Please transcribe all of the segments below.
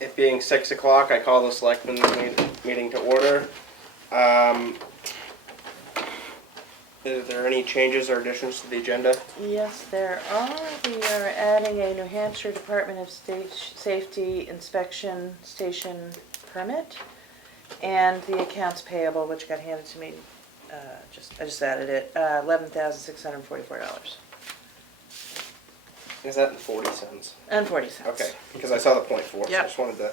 It being 6 o'clock, I call the Selectmen meeting to order. Is there any changes or additions to the agenda? Yes, there are. We are adding a New Hampshire Department of Safety Inspection Station permit and the accounts payable, which got handed to me. I just added it. $11,644 Is that in 40 cents? and 40 cents. Okay, because I saw the .4, so I Yep. just wanted to.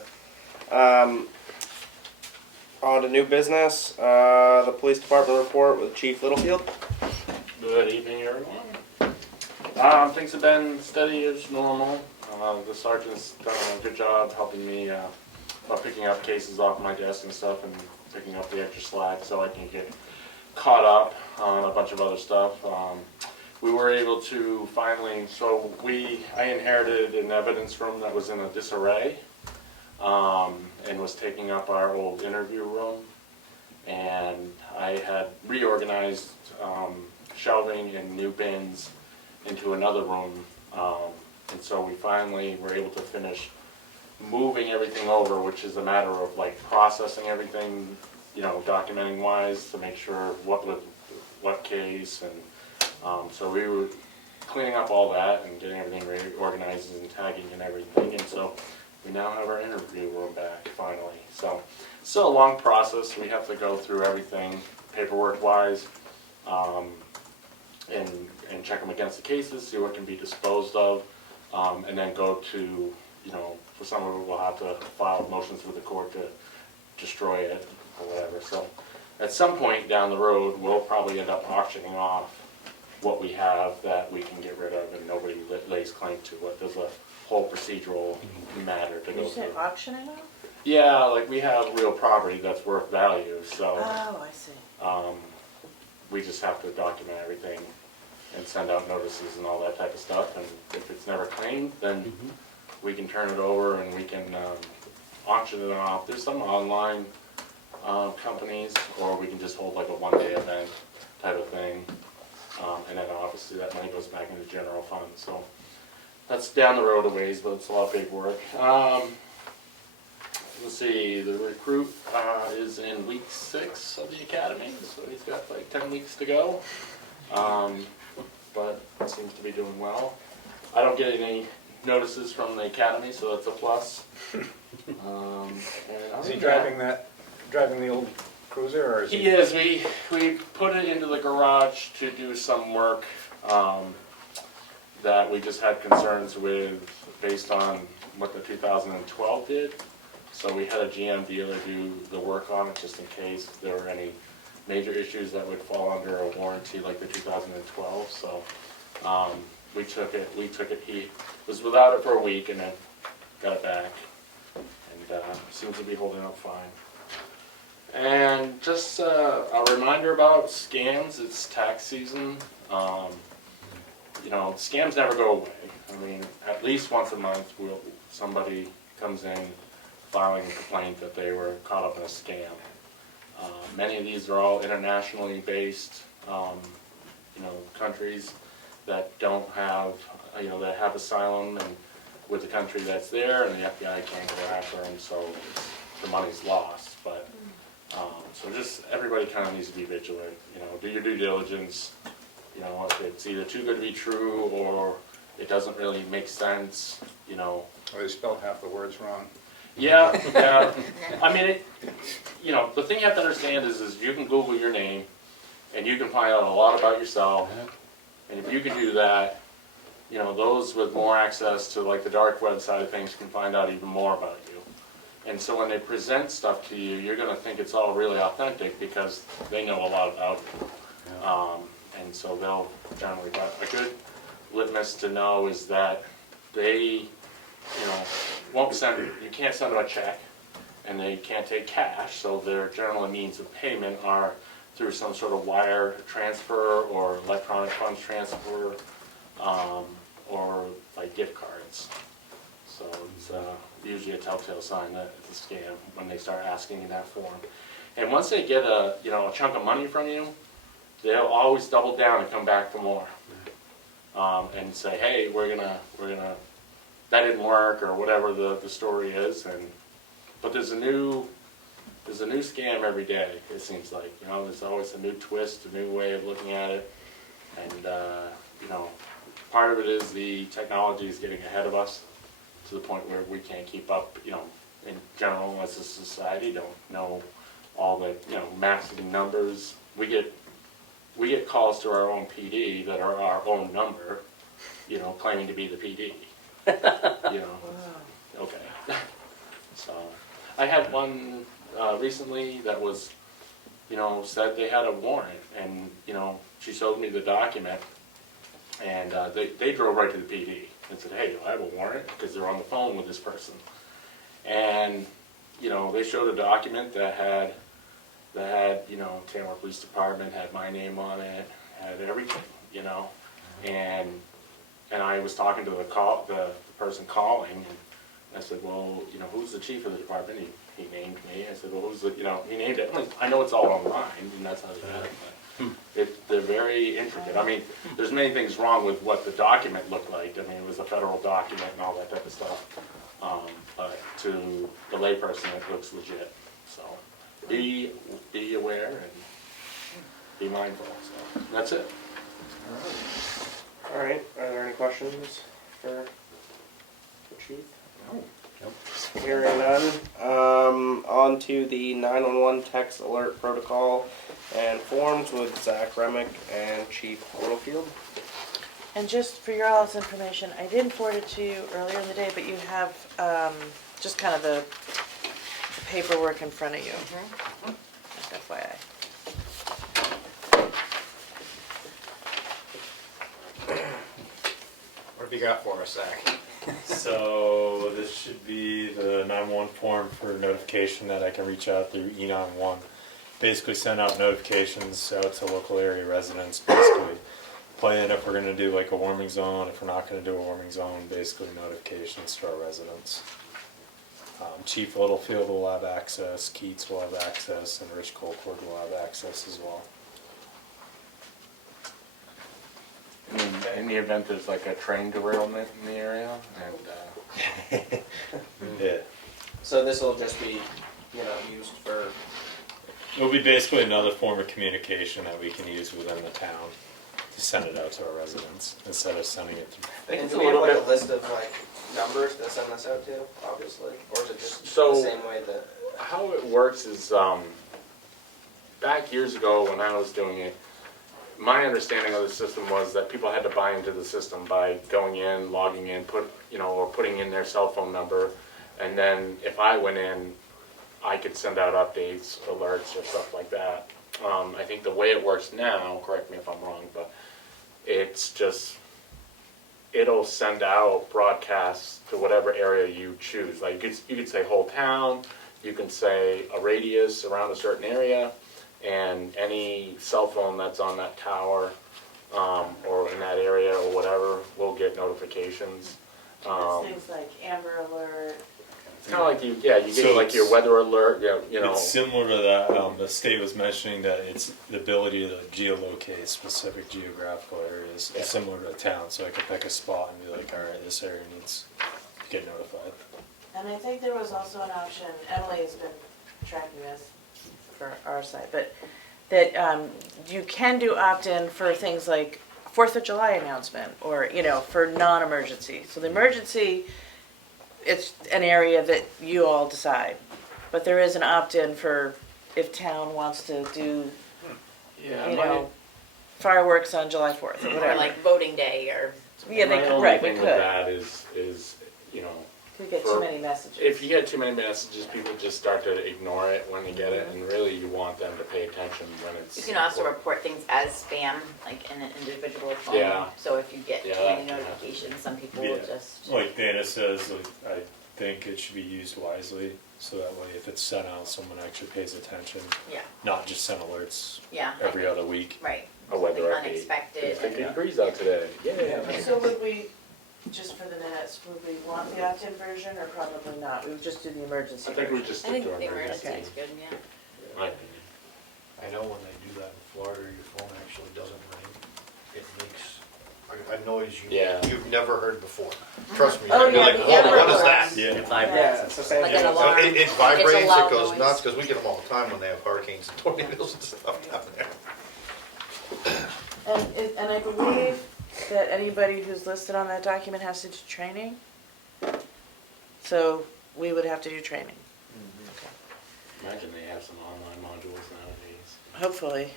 On to new business, the police department report with Chief Littlefield. Good evening, everyone. Things have been steady as normal. The sergeant's done a good job helping me picking up cases off my desk and stuff, and picking up the extra slack so I can get caught up on a bunch of other stuff. We were able to finally, I inherited an evidence room that was in a disarray, and was taking up our old interview room, and I had reorganized shelving and new bins into another room, and so we finally were able to finish moving everything over, which is a matter of like processing everything, documenting wise to make sure what case, and so we were cleaning up all that and getting everything reorganized and tagging and everything, and so we now have our interview room back finally. So still a long process. We have to go through everything paperwork wise, and check them against the cases, see what can be disposed of, and then go to, for some of it we'll have to file motions with the court to destroy it or whatever. So at some point down the road we'll probably end up auctioning off what we have that we can get rid of and nobody lays claim to it. There's a whole procedural matter to Did go you say through. auctioning off? Yeah, like we have real property that's worth value, so Oh, I see. we just have to document everything and send out notices and all that type of stuff, and if it's never claimed, then we can turn it over and we can auction it off. There's some online companies, or we can just hold like a one-day event type of thing, and then obviously that money goes back into the general fund, so that's down the road a ways, but it's a lot of paperwork. Let's see, the recruit is in week 6 of the academy, so he's got like 10 weeks to go, but seems to be doing well. I don't get any notices from the academy, so that's a plus. Is he driving the old cruiser, or is he? He is. We put it into the garage to do some work that we just had concerns with based on what the 2012 did. So we had a GM dealer do the work on it just in case there were any major issues that would fall under a warranty like the 2012. So we took it. He was without it for a week and then got it back, and seems to be holding up fine. And just a reminder about scams. It's tax season. Scams never go away. I mean, at least once a month somebody comes in filing a complaint that they were caught up in a scam. Many of these are all internationally based, countries that don't have, that have asylum and with the country that's there, and the FBI can't go after them, so the money's lost. But so just everybody kind of needs to be vigilant. Do your due diligence. If it's either too good to be true or it doesn't really make sense. Or they spelled half the words wrong. Yeah. I mean, the thing you have to understand is you can Google your name and you can find out a lot about yourself. And if you can do that, those with more access to like the dark web side of things can find out even more about you. And so when they present stuff to you, you're going to think it's all really authentic because they know a lot about you. And so they'll generally, but a good litmus to know is that they, won't send, you can't send them a check, and they can't take cash, so their general means of payment are through some sort of wire transfer or electronic funds transfer, or like gift cards. So it's usually a telltale sign that it's a scam when they start asking in that form. And once they get a chunk of money from you, they'll always double down and come back for more, and say, hey, we're gonna that didn't work or whatever the story is. But there's a new scam every day. It seems like, you know, there's always a new twist, a new way of looking at it, and you know, part of it is the technology is getting ahead of us to the point where we can't keep up. You know, in general, as a society, don't know all the, you know, massive numbers. We get calls to our own PD that are our own number, you know, claiming to be the PD. You know, okay. So I had one recently that was, you know, said they had a warrant, and, you know, she showed me the document, and they drove right to the PD and said, hey, I have a warrant, because they're on the phone with this person. And, you know, they showed a document that had, you know, Tamworth Police Department, had my name on it, had everything, you know. And I was talking to the person calling, and I said, well, you know, who's the chief of the department? He named me. I said, well, who's the, you know, he named it. I know it's all online, and that's how they got it, but they're very intricate. I mean, there's many things wrong with what the document looked like. I mean, it was a federal document and all that type of stuff. But to the layperson, it looks legit. So be aware and be mindful. So that's it. All right, are there any questions for the chief? No. Hearing none. On to the 911 text alert protocol and forms with Zach Remick and Chief Littlefield. And just for your all's information, I didn't forward it to you earlier in the day, but you have just kind of the paperwork in front of you. Just FYI. What have you got for us, Zach? So this should be the 911 form for notification that I can reach out through E91. Basically send out notifications out to local area residents, basically plan if we're going to do like a warming zone, if we're not going to do a warming zone, basically notifications to our residents. Chief Littlefield will have access, Keats will have access, and Rich Colcord will have access as well. In the event there's like a train derailment in the area, and Yeah. So this will just be, you know, used for. It'll be basically another form of communication that we can use within the town to send it out to our residents instead of sending it to. And do we have like a list of like numbers to send this out to, obviously, or is it just So- the same way that? how it works is, back years ago when I was doing it, my understanding of the system was that people had to buy into the system by going in, logging in, or putting in their cell phone number, and then if I went in, I could send out updates, alerts, or stuff like that. I think the way it works now, correct me if I'm wrong, but it's just, it'll send out broadcasts to whatever area you choose. Like you could say whole town, you can say a radius around a certain area, and any cell phone that's on that tower or in that area or whatever will get notifications. It's things like Amber Alert. It's kind of like you get So like your weather alert, you know. It's similar to that. The state was mentioning that it's the ability to geolocate specific geographical areas. Yeah. It's similar to a town, so I could pick a spot and be like, all right, this area needs to get notified. And I think there was also an option, Emily has been tracking this for our side, but that you can do opt-in for things like 4th of July announcement, or, you know, for non-emergency. So the emergency, it's an area that you all decide. But there is an opt-in for if town wants to do, Yeah, you know, fireworks on July 4th or whatever. Or like voting day or. Yeah, they my could, only right, we thing could. with that is you know, We get too many messages. if you get too many messages, people just start to ignore it when they get it, and really you want them to pay attention when it's. You can also report things as spam, like in an individual phone. Yeah. So if you get too Yeah. many notifications, some people will just. Like Dana says, like, I think it should be used wisely, so that way if it's sent out, someone actually pays attention, Yeah, not just send alerts yeah. every other week. Right. A weather Something update. unexpected. It's 50 and- degrees out today. Yeah. So would we, just for the minutes, would we want the opt-in version or probably not? We would just do the emergency I think we version. just I stick think to the emergency Okay. is good, yeah. my opinion. I know when they do that in Florida, your phone actually doesn't ring. It makes, a noise Yeah. you've never heard before. Trust me. Oh, you'd be yeah, like, the "Whoa, Amber what is Alerts. that?" Yeah. It vibrates. Yeah, it's the same Like thing. an alarm. It vibrates, It's a loud it goes noise. nuts, because we get them all the time when they have hurricanes and tornadoes and stuff down there. And I believe that anybody who's listed on that document has to do training. So we would have to do training, Imagine they have some online modules nowadays. hopefully,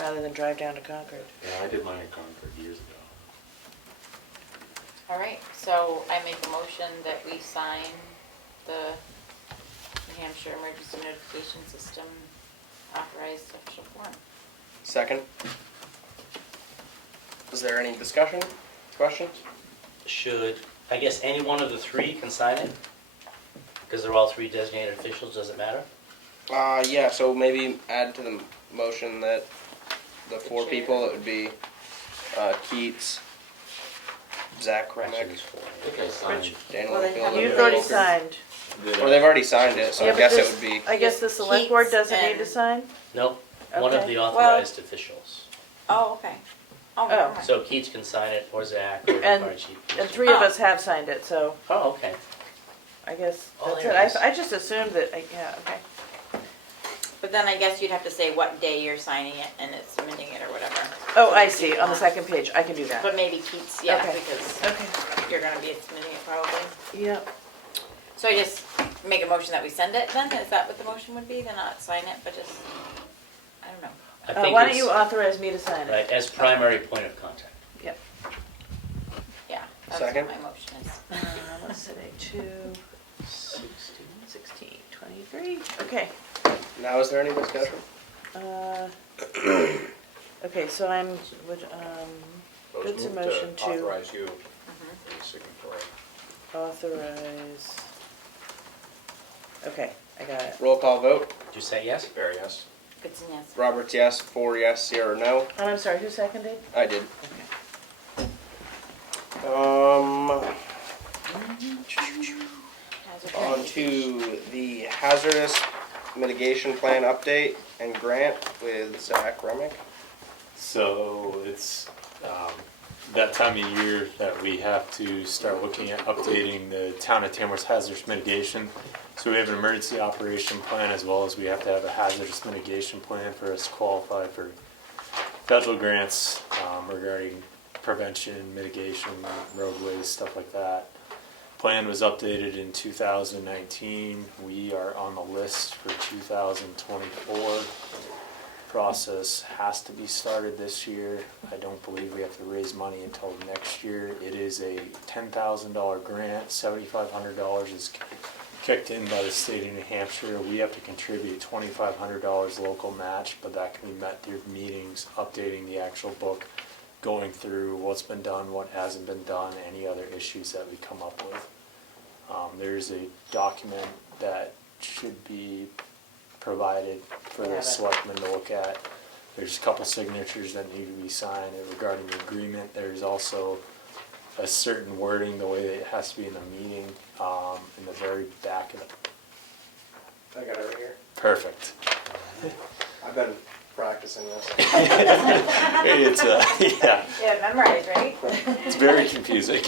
rather than drive down to Concord. Yeah, I did mine in Concord years ago. All right, so I make a motion that we sign the New Hampshire Emergency Notification System authorized official form. Second. Is there any discussion, questions? Should, I guess any one of the three can sign it? Because they're all three designated officials, does it matter? Yeah, so maybe add to the motion that the four chair. people, it would be Keats, Zach Actually, Remick, there's four. I think I signed. Daniel Well, Wakefield, you've and already Walker. signed. Or they've already signed it, so Yeah, I but guess it this- would be, I guess the select board Keats doesn't need and- to sign? No, one of Okay. the Well- authorized officials. Oh, okay. Oh, Oh. never mind. So Keats can sign it, or Zach, or the And- fire chief. And three of Oh. us have signed it, so Oh, okay. I guess Oh, that's there it is. it. I just assumed that, yeah, okay. But then I guess you'd have to say what day you're signing it and it's submitting it or whatever. Oh, So I maybe see, on the not. second page, I can do that. But maybe Keats, yeah, Okay. because Okay, you're gonna be submitting it probably. yep. So I just make a motion that we send it then? Is that what the motion would be? Then not sign it, but just, I don't know. I think Why don't it's, you authorize me to sign it? right, as primary point of contact. Yep. Yeah, that's Second. what my motion is. Let's see, 2, 16, 23, okay. now is there any discussion? Okay, so Good to motion to- Authorize you Mhm. to be signatory. authorize, okay, I got it. Roll call vote, Did you say yes? Barry, yes? Goodson, yes. Roberts yes, 4 yes, Sierra no. And I'm sorry, who seconded? I did. Okay. Hazard On mitigation. to the hazardous mitigation plan update and grant with Zach Remick. So it's that time of year that we have to start looking at updating the town of Tamworth's hazardous mitigation. So we have an emergency operation plan, as well as we have to have a hazardous mitigation plan for us to qualify for federal grants regarding prevention, mitigation, roadways, stuff like that. Plan was updated in 2019. We are on the list for 2024. Process has to be started this year. I don't believe we have to raise money until next year. It is a $10,000 grant. $7,500 is kicked in by the state of New Hampshire. We have to contribute $2,500 local match, but that can be met through meetings, updating the actual book, going through what's been done, what hasn't been done, any other issues that we come up with. There's a document that should be provided for the selectmen to look at. There's a couple signatures that need to be signed regarding the agreement. There's also a certain wording, the way that it has to be in the meeting, in the very back of the, I got it right here. perfect. I've been practicing this. It's, yeah, Yeah, memorize, right? it's very confusing.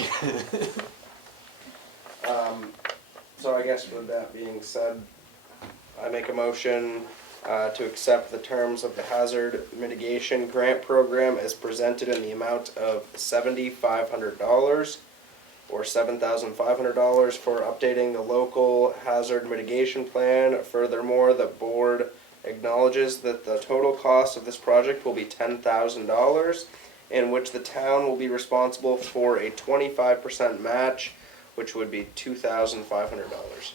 So I guess with that being said, I make a motion to accept the terms of the hazard mitigation grant program as presented in the amount of $7,500 or $7,500 for updating the local hazard mitigation plan. Furthermore, the board acknowledges that the total cost of this project will be $10,000, in which the town will be responsible for a 25% match, which would be $2,500.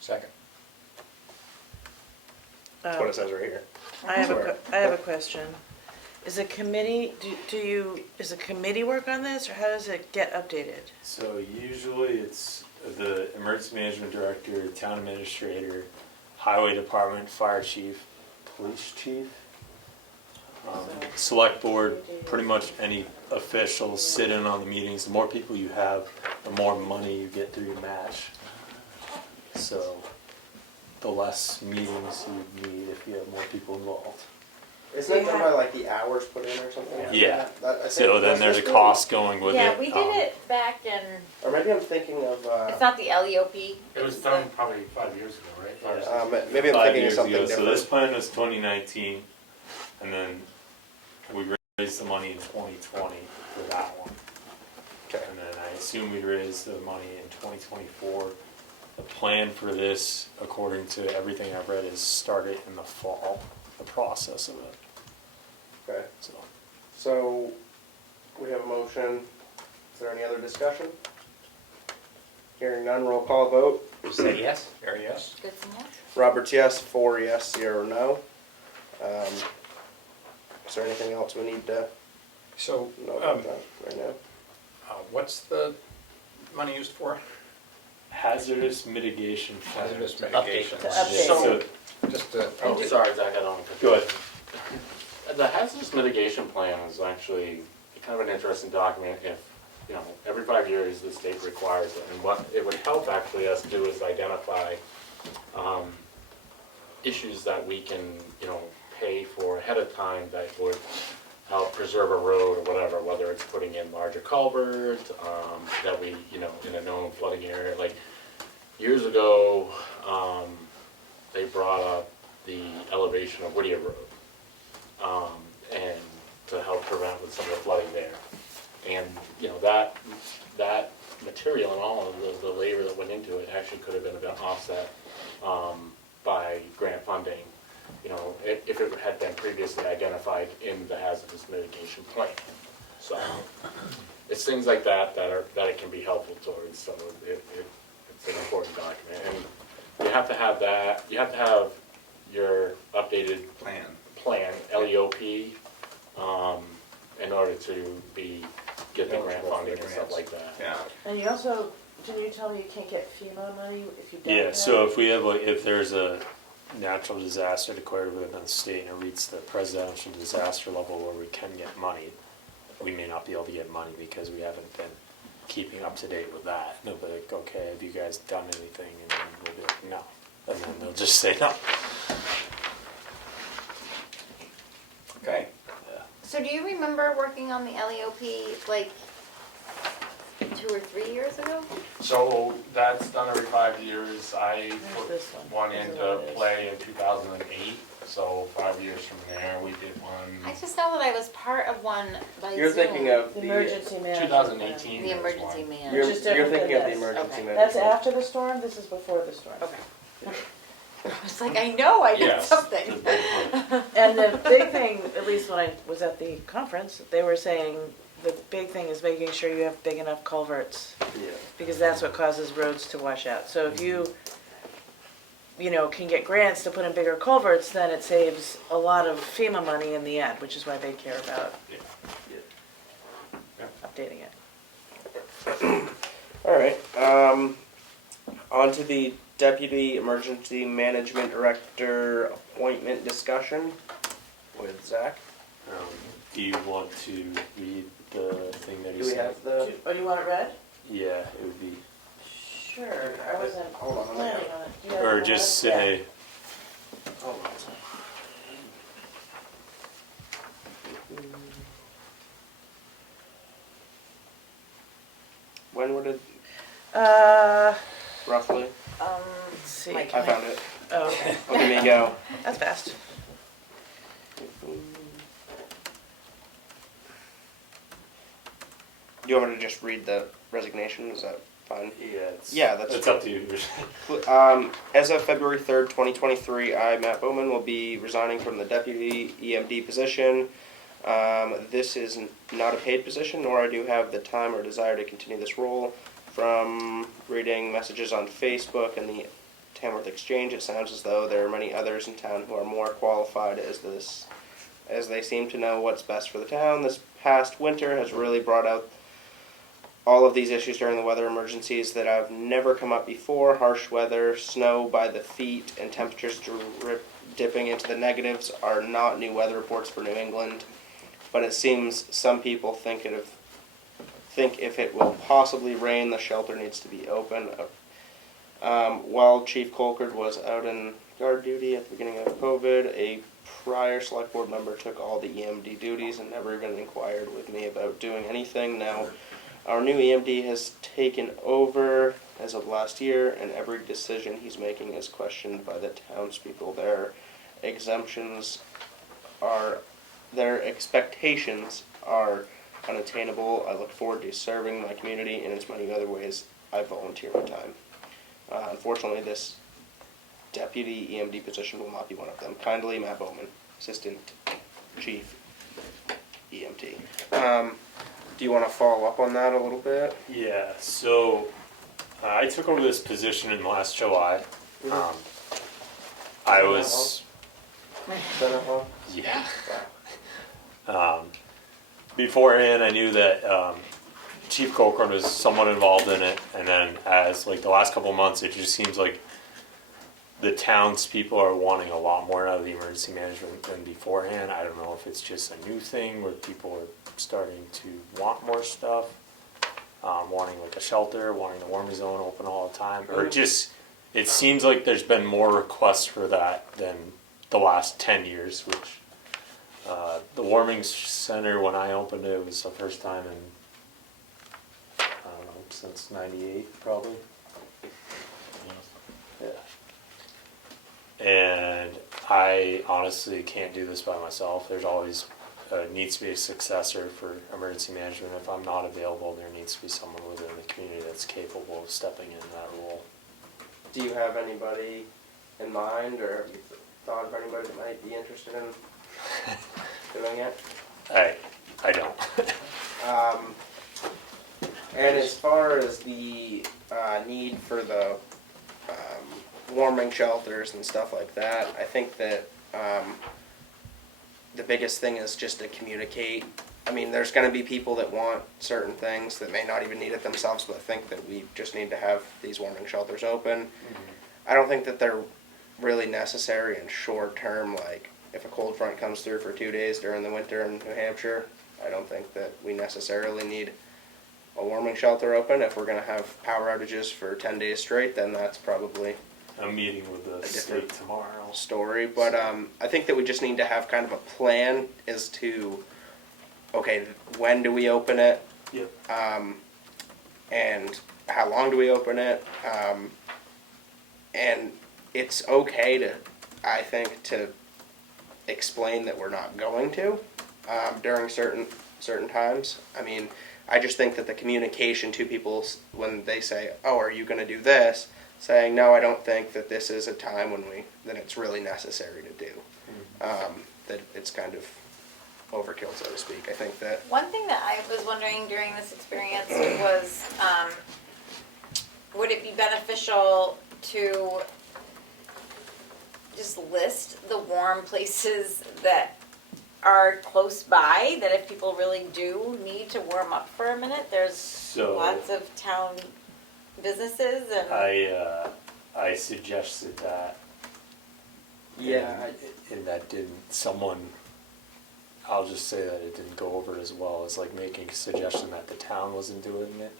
Second. That's what it says right here. I have Sorry. I have a question. Is a committee, does a committee work on this, or how does it get updated? So usually it's the emergency management director, town administrator, highway department, fire chief, police chief, select board, pretty much any officials sit in on the meetings. The more people you have, the more money you get through your match. So the less meetings you need if you have more people involved. Isn't it done by like the hours put in or something? Yeah. I think So then there's a that's- cost going with it. Yeah, we did it back in, Or maybe I'm thinking of, it's not the LEOP. It was done probably 5 years ago, right? 5 or 6 years maybe I'm 5 thinking of years something ago. So different. this plan was 2019, and then we raised the money in 2020 for that one. Okay. And then I assume we raised the money in 2024. The plan for this, according to everything I've read, is started in the fall, the process of it. Okay, So, so we have a motion. Is there any other discussion? Hearing none, roll call vote. Say yes? Aaron, yes? Goodson, yes? Roberts, yes. 4 yes, 0 no. Is there anything else we need to So, know about that right now? what's the money used for? hazardous mitigation plan. Hazardous To mitigation. To update. So, Just to, Oh, sorry, Zach, I don't want to. go ahead. The hazardous mitigation plan is actually kind of an interesting document if, every 5 years the state requires it. And what it would help actually us do is identify issues that we can, pay for ahead of time that would help preserve a road or whatever, whether it's putting in larger culverts, that we, in a known flooding area. Like, years ago, they brought up the elevation of Whittier Road, and to help prevent with some of the flooding there. And, that material and all of the labor that went into it actually could have been a bit offset by grant funding, if it had been previously identified in the hazardous mitigation plan. So it's things like that it can be helpful towards. So it's an important document, and you have to have that. You have to have your updated plan, LEOP, in order to get the grant Eligible for funding the and stuff grants. like that. Yeah. And you also, didn't you tell me you can't get FEMA money if you don't Yeah, have? so if we have if there's a natural disaster declared within the state and it reaches the presidential disaster level where we can get money, we may not be able to get money because we haven't been keeping up to date with that. They'll be like, okay, have you guys done anything? And then we'll be like, no. And then they'll just say no. okay. So do you remember working on the LEOP like 2 or 3 years ago? So that's done every 5 years. I There's put this one. one This is into what it is. play in 2008. So 5 years from there, we did I one. just know that I was part of one by You're Zoom. thinking of The the. emergency management. 2018. The there was emergency one. man. You're, Which is you're different thinking than of the this. emergency Okay. management. That's after the storm, this is before the storm. Okay. I was like, I know I did Yes. something. the big one. And the big thing, at least when I was at the conference, they were saying the big thing is making sure you have big enough culverts, Yeah. because that's what causes roads to wash out. So if you can get grants to put in bigger culverts, then it saves a lot of FEMA money in the end, which is why they care about updating it. All right. On to the Deputy Emergency Management Director appointment discussion with Zach. Do you want to read the thing that he Do we sent? have the? Oh, do you want it read? Yeah, it would be. Sure, I wasn't Hold on, let me planning have on it. Do you have Or it just on it? say, Hold on a second. When would it roughly? Let's see. Like- I found it. Oh, okay. Look at me go. That's fast. Do you want me to just read the resignation? Is that fine? yeah, that's it's up to you. As of February 3rd, 2023, I, Matt Bowman, will be resigning from the Deputy EMD position. This is not a paid position, nor I do have the time or desire to continue this role. From reading messages on Facebook and the Tamworth Exchange, it sounds as though there are many others in town who are more qualified as they seem to know what's best for the town. This past winter has really brought out all of these issues during the weather emergencies that have never come up before. Harsh weather, snow by the feet, and temperatures dipping into the negatives are not new weather reports for New England. But it seems some people think if it will possibly rain, the shelter needs to be open. While Chief Colcord was out in guard duty at the beginning of COVID, a prior select board member took all the EMD duties and never even inquired with me about doing anything. Now, our new EMD has taken over as of last year, and every decision he's making is questioned by the townspeople. Their exemptions are, their expectations are unattainable. I look forward to serving my community in as many other ways I volunteer my time. Unfortunately, this deputy EMD position will not be one of them. Kindly, Matt Bowman, Assistant Chief EMT. Do you want to follow up on that a little bit? Yeah, so I took over this position in last July. I was, Been that long? yeah. Wow. Beforehand, I knew that Chief Cochran was somewhat involved in it, and then as like the last couple of months, it just seems like the townspeople are wanting a lot more out of the emergency management than beforehand. I don't know if it's just a new thing where people are starting to want more stuff, wanting like a shelter, wanting the warming zone open all the time, or just it seems like there's been more requests for that than the last 10 years, which the warming center, when I opened it, was the first time in, I don't know, since 98 probably. Yeah. And I honestly can't do this by myself. There's always needs to be a successor for emergency management. If I'm not available, there needs to be someone within the community that's capable of stepping in that role. Do you have anybody in mind, or have you thought of anybody that might be interested in doing it? I don't. And as far as the need for the warming shelters and stuff like that, I think that the biggest thing is just to communicate. I mean, there's going to be people that want certain things that may not even need it themselves, but think that we just need to have these warming shelters open. I don't think that they're really necessary in short term, like if a cold front comes through for 2 days during the winter in New Hampshire. I don't think that we necessarily need a warming shelter open. If we're going to have power outages for 10 days straight, then that's probably I'm meeting with the state tomorrow. story. But I think that we just need to have kind of a plan as to, okay, when do we open it? Yep. And how long do we open it? And it's okay to, I think, to explain that we're not going to during certain times. I mean, I just think that the communication to people when they say, "Oh, are you going to do this?" saying, "No, I don't think that this is a time when that it's really necessary to do." That it's kind of overkill, so to speak. I think that One thing that I was wondering during this experience was, would it be beneficial to just list the warm places that are close by, that if people really do need to warm up for a minute, there's So lots of town businesses and... I suggested that. yeah, And that didn't, someone, I'll just say that it didn't go over as well as like making a suggestion that the town wasn't doing it.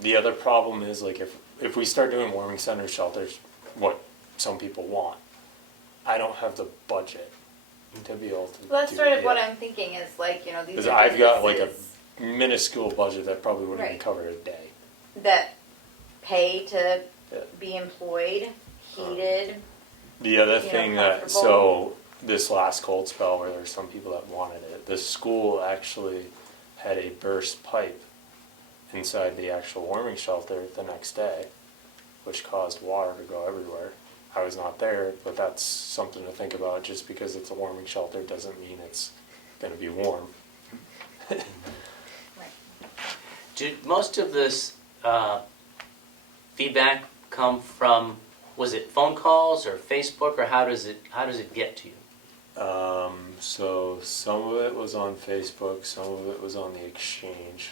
The other problem is like if we start doing warming center shelters, what some people want, I don't have the budget to be able to Well, that's do sort of it what yet. I'm thinking is like, you know, these Because are I've got like a businesses minuscule budget that probably wouldn't even Right. cover a day. that pay to Yeah. be employed, heated. The other You know, thing that, comfortable. so this last cold spell where there were some people that wanted it, the school actually had a burst pipe inside the actual warming shelter the next day, which caused water to go everywhere. I was not there, but that's something to think about. Just because it's a warming shelter doesn't mean it's going to be warm. Did most of this feedback come from, was it phone calls or Facebook, or how does it get to you? So some of it was on Facebook, some of it was on the exchange.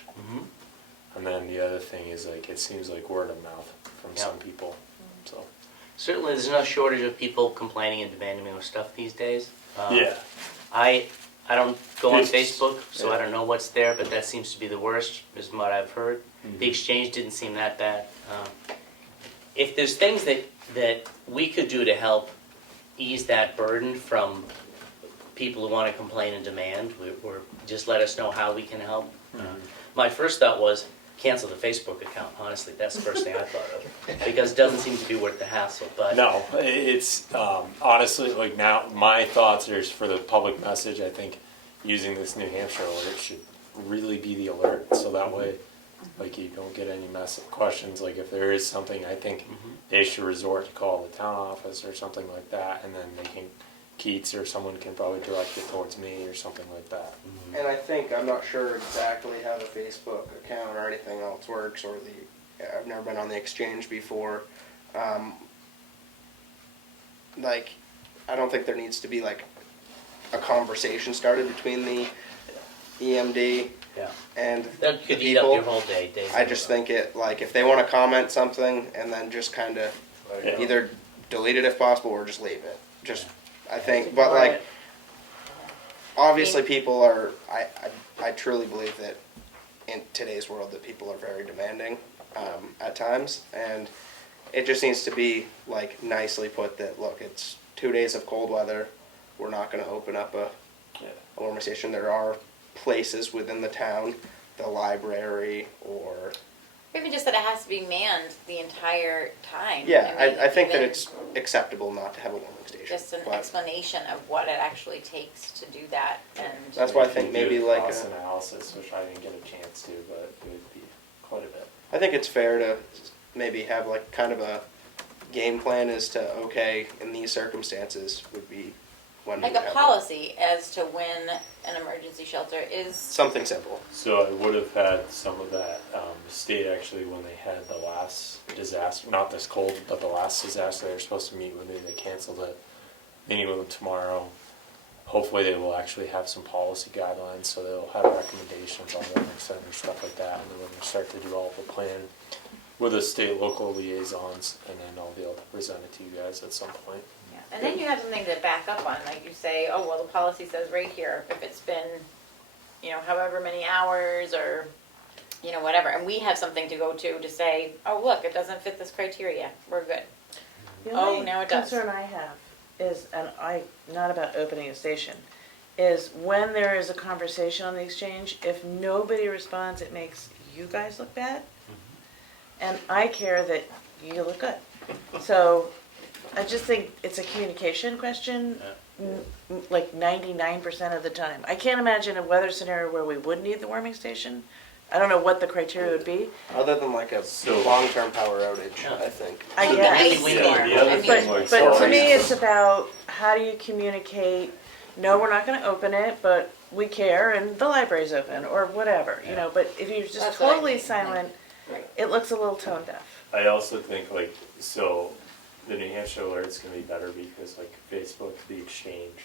And then the other thing is like, it seems like word of mouth from Yeah. some people, so. Certainly, there's no shortage of people complaining and demanding more stuff these days. Yeah. I don't go on It's- Facebook, so I yeah. don't know what's there, but that seems to be the worst, is what I've heard. The exchange didn't seem that bad. If there's things that we could do to help, ease that burden from people who want to complain and demand. We're just let us know how we can help. My first thought was cancel the Facebook account. Honestly, that's the first thing I thought of, because it doesn't seem to be worth the hassle. But No, it's honestly, like, now my thoughts are for the public message. I think using this New Hampshire alert should really be the alert, so that way, like, you don't get any questions. Like, if there is something, I think they should resort to call the town office or something like that, and then they can, Keats or someone can probably direct it towards me or something like that. And I think, I'm not sure exactly how the Facebook account or anything else works, or I've never been on the exchange before. Like, I don't think there needs to be like a conversation started between the EMD yeah, and that the could eat up your people. whole day. Days I just think it, like, if they want to comment something, and then just kind of Yeah. either delete it if possible, or just leave it. Just, I think, but like, obviously people are, I truly believe that in today's world that people are very demanding at times, and it just needs to be like nicely put that, look, it's 2 days of cold weather, we're not going to open up a warming station. There are places within the town, the library, or Even just that it has to be manned the entire time. yeah, mean, I think that even it's acceptable not to have a warming station. just an but explanation of what it actually takes to do that, and That's why I If you think do maybe the like cost a, analysis, which I didn't get a chance to, but it would be quite a bit. I think it's fair to maybe have like kind of a game plan as to, okay, in these circumstances would be when we like would a have policy as to when an emergency shelter is. something simple. So I would have had some of that. The state actually, when they had the last disaster, not this cold, but the last disaster, they were supposed to meet with me. They canceled it. Meeting with them tomorrow. Hopefully they will actually have some policy guidelines, so they'll have recommendations on warming centers, stuff like that, and then we're going to start to develop a plan with the state local liaisons, and then I'll be able to present it to you guys at some point. Yeah. And then you have something to back up on, like you say, oh, well, the policy says right here, if it's been, however many hours or, whatever, and we have something to go to say, oh, look, it doesn't fit this criteria, we're good. The Oh, only now it does. concern I have is, and not about opening a station, is when there is a conversation on the exchange, if nobody responds, it makes you guys look bad. And I care that you look good. So I just think it's a communication question, like 99% of the time. I can't imagine a weather scenario where we would need the warming station. I don't know what the criteria would be. Other than like a So- long-term power outage, Yeah. I think. I Like guess. the ice Yeah, storm. the other I mean, thing, like, But to sorry. me, it's about how do you communicate, no, we're not gonna open it, but we care and the library's open, or whatever, but if you're just That's what I totally mean. silent, Right. it looks a little tone deaf. I also think so the New Hampshire alert's gonna be better because like Facebook, the exchange,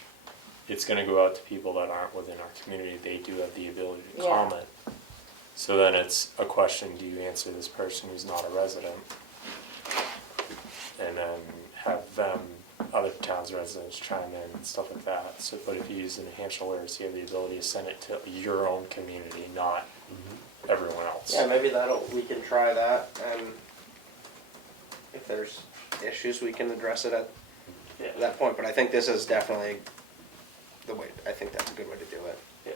it's gonna go out to people that aren't within our community. They do have the ability to Yeah. comment. So then it's a question, do you answer this person who's not a resident? And then have them, other towns' residents chime in and stuff like that. So, but if you use the New Hampshire alerts, you have the ability to send it to your own community, not everyone else. Yeah, maybe we can try that, and if there's issues, we can address it at Yeah. that point. But I think this is definitely the way, I think that's a good way to do it. Yeah.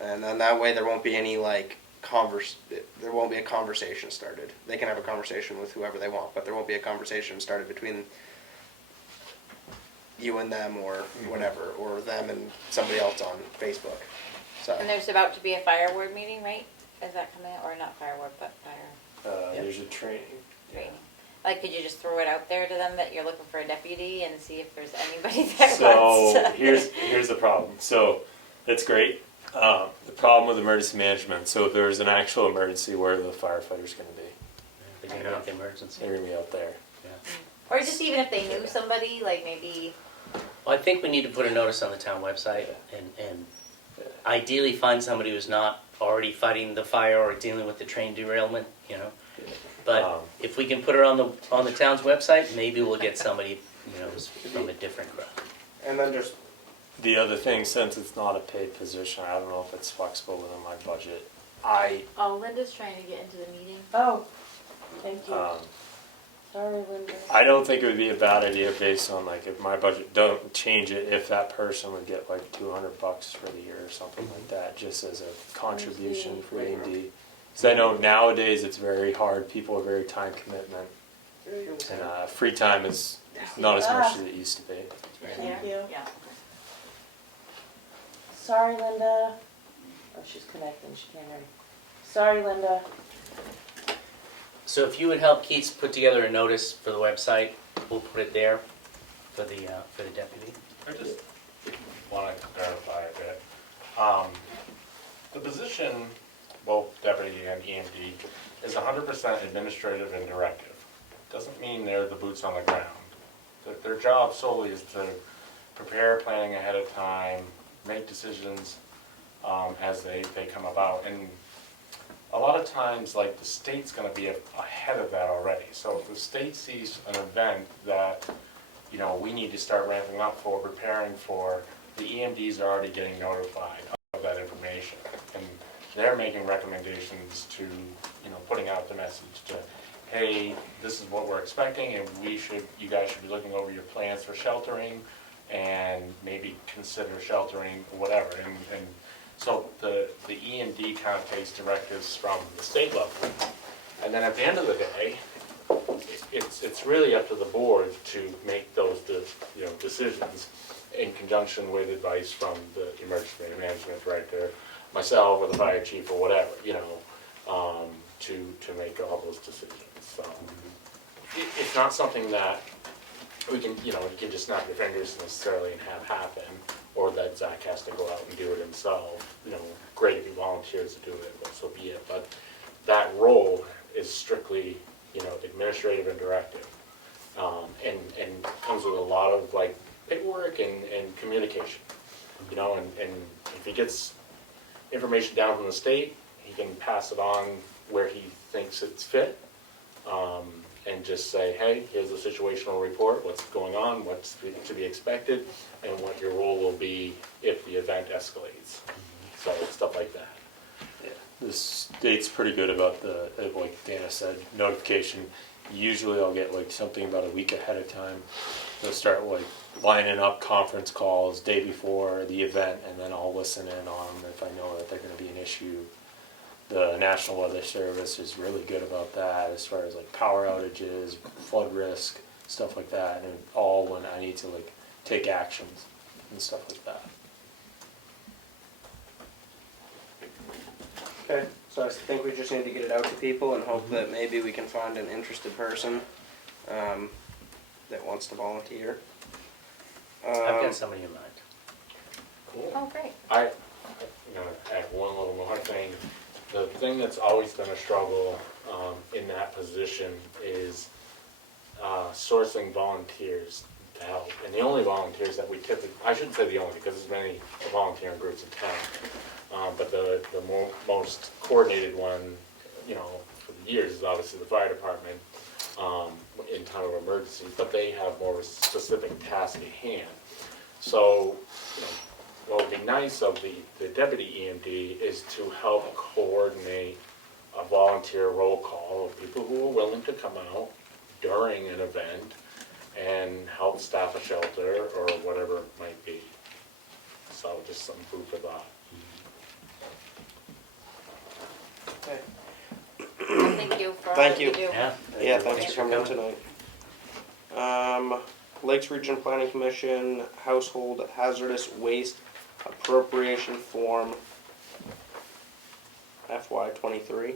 And then that way there won't be any like there won't be a conversation started. They can have a conversation with whoever they want, but there won't be a conversation started between you and them or whatever, or them and somebody else on Facebook. So And there's about to be a fire ward meeting, right? Is that coming out, or not fire ward, but fire There's a training. training? Like, could you just throw it out there to them that you're looking for a deputy and see if there's anybody that wants So to? here's the problem. So that's great. The problem with emergency management. So if there's an actual emergency, where are the firefighters going to be? They're gonna make the emergency. They're going to be out there. Or just even if they knew somebody, like maybe, Well, I think we need to put a notice on the town website and ideally find somebody who's not already fighting the fire or dealing with the train derailment, But if we can put it on the town's website, maybe we'll get somebody, who's from a different crowd. and then just The other thing, since it's not a paid position, I don't know if it's flexible within my budget. oh, Linda's trying to get into the meeting. Oh, thank you. Um, Sorry, Linda. I don't think it would be a bad idea based on like if my budget don't change it, if that person would get like $200 for the year or something like that, just as a contribution for A&D. Because I know nowadays it's very hard. People are very time commitment, and free time is not as much as it used to be. Thank you. Yeah. Sorry, Linda. Oh, she's connecting, she can't hear me. Sorry, Linda. So if you would help Keith put together a notice for the website, we'll put it there for the deputy. I just want to clarify a bit. The position, both deputy and EMD, is 100% administrative and directive. Doesn't mean they're the boots on the ground. Their job solely is to prepare planning ahead of time, make decisions as they come about. And a lot of times, like, the state's going to be ahead of that already. So if the state sees an event that, you know, we need to start ramping up for, preparing for, the EMDs are already getting notified of that information. And they're making recommendations to, you know, putting out the message to, hey, this is what we're expecting, and you guys should be looking over your plans for sheltering, and maybe consider sheltering, whatever. And so the EMD kind of takes directives from the state level. And then at the end of the day, it's really up to the board to make those decisions in conjunction with advice from the emergency management director, myself, or the fire chief, or whatever, you know, to make all those decisions. So it's not something that we can, you can just snap your fingers necessarily and have happen, or that Zach has to go out and do it himself. You know, great if he volunteers to do it, but so be it. But that role is strictly, administrative and directive, and comes with a lot of like paperwork and communication. And if he gets information down from the state, he can pass it on where he thinks it's fit. And just say, hey, here's a situational report, what's going on, what's to be expected, and what your role will be if the event escalates. So stuff like that. Yeah, the state's pretty good about like Dana said, notification. Usually I'll get like something about a week ahead of time. They'll start like lining up conference calls day before the event, and then I'll listen in on them if I know that they're going to be an issue. The National Weather Service is really good about that as far as like power outages, flood risk, stuff like that, and all when I need to like take actions and stuff like that. Okay, so I think we just need to get it out to people and hope that maybe we can find an interested person that wants to volunteer. I've got somebody in mind. Cool. Oh, great. I'm going to add one little more thing. The thing that's always been a struggle in that position is sourcing volunteers to help. And the only volunteers that we typically, I shouldn't say the only, because there's many volunteering groups in town, but the most coordinated one, for the years is obviously the fire department in time of emergency, but they have more specific tasks at hand. So, what would be nice of the deputy EMD is to help coordinate a volunteer roll call of people who are willing to come out during an event and help staff a shelter or whatever it might be. So just some food for thought. Okay. Thank you for all Thank that you. you do. Yeah, thanks for coming in tonight. Lakes Region Planning Commission Household Hazardous Waste Appropriation Form FY23.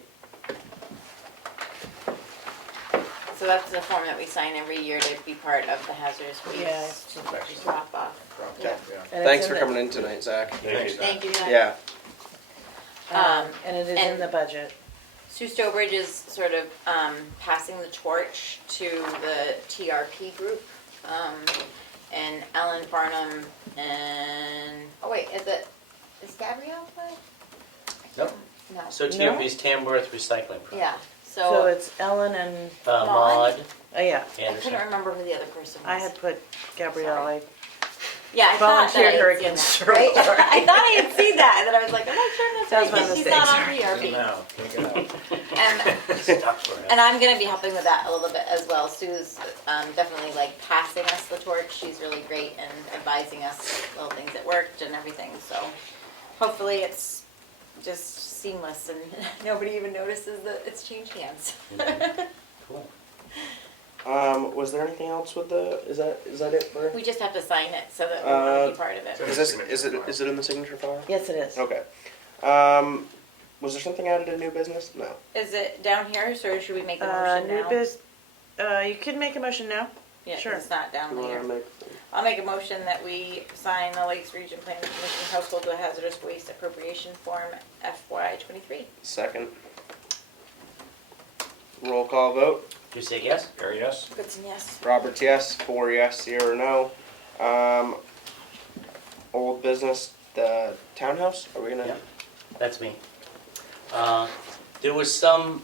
So that's the form that we sign every year to be part of the hazardous Yeah, waste it's drop off. Okay. And Thanks it's for in coming in tonight, Zach. Thank you. Zach. Yeah. And it is in the budget. Sue Stowbridge is sort of passing the torch to the TRP group. And Ellen Farnham and, is Gabrielle? Nope. No. So TRP's Tamworth Recycling Project. Yeah, So so it's Ellen and, Maud oh yeah, I Anderson. couldn't remember who the other person was. I had put Gabrielle, Yeah, I thought that I volunteered her had seen against that, her right? authority. I thought I had seen that, and then I was like, I'm not sure That that's was right, my because she's not mistake, on the ERP. Now, take it out. And, Stuck for it. and I'm gonna be helping with that a little bit as well. Sue's definitely like passing us the torch. She's really great and advising us little things that worked and everything, so hopefully it's just seamless and nobody even notices that it's changed hands. Cool. Was there anything else with the, is that it for? We just have to sign it so that we want to be part of it. Is it in the signature file? Yes, it is. Okay. Was there something added in new business? No. Is it down here, or should we make the motion New now? you can make a motion now. Yeah, 'cause sure. it's not down Do you here. wanna make? I'll make a motion that we sign the Lakes Region Planning Commission Household Hazardous Waste Appropriation Form FY23. Second. Roll call vote. You say yes? Gary, yes? Goodson, yes. Roberts, yes. 4 yes, 0 no. Old business, the townhouse. Are we gonna? Yeah. That's me. There was some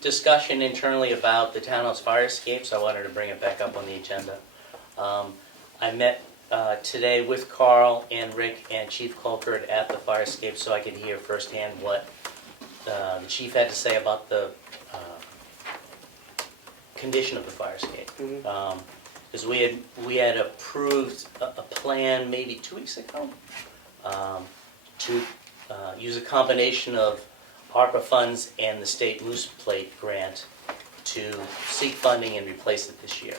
discussion internally about the townhouse fire escape, so I wanted to bring it back up on the agenda. I met today with Carl and Rick and Chief Colcord at the fire escape, so I could hear firsthand what the chief had to say about the condition of the fire escape. Mhm. Because we had approved a plan maybe 2 weeks ago to use a combination of ARPA funds and the state loose plate grant to seek funding and replace it this year.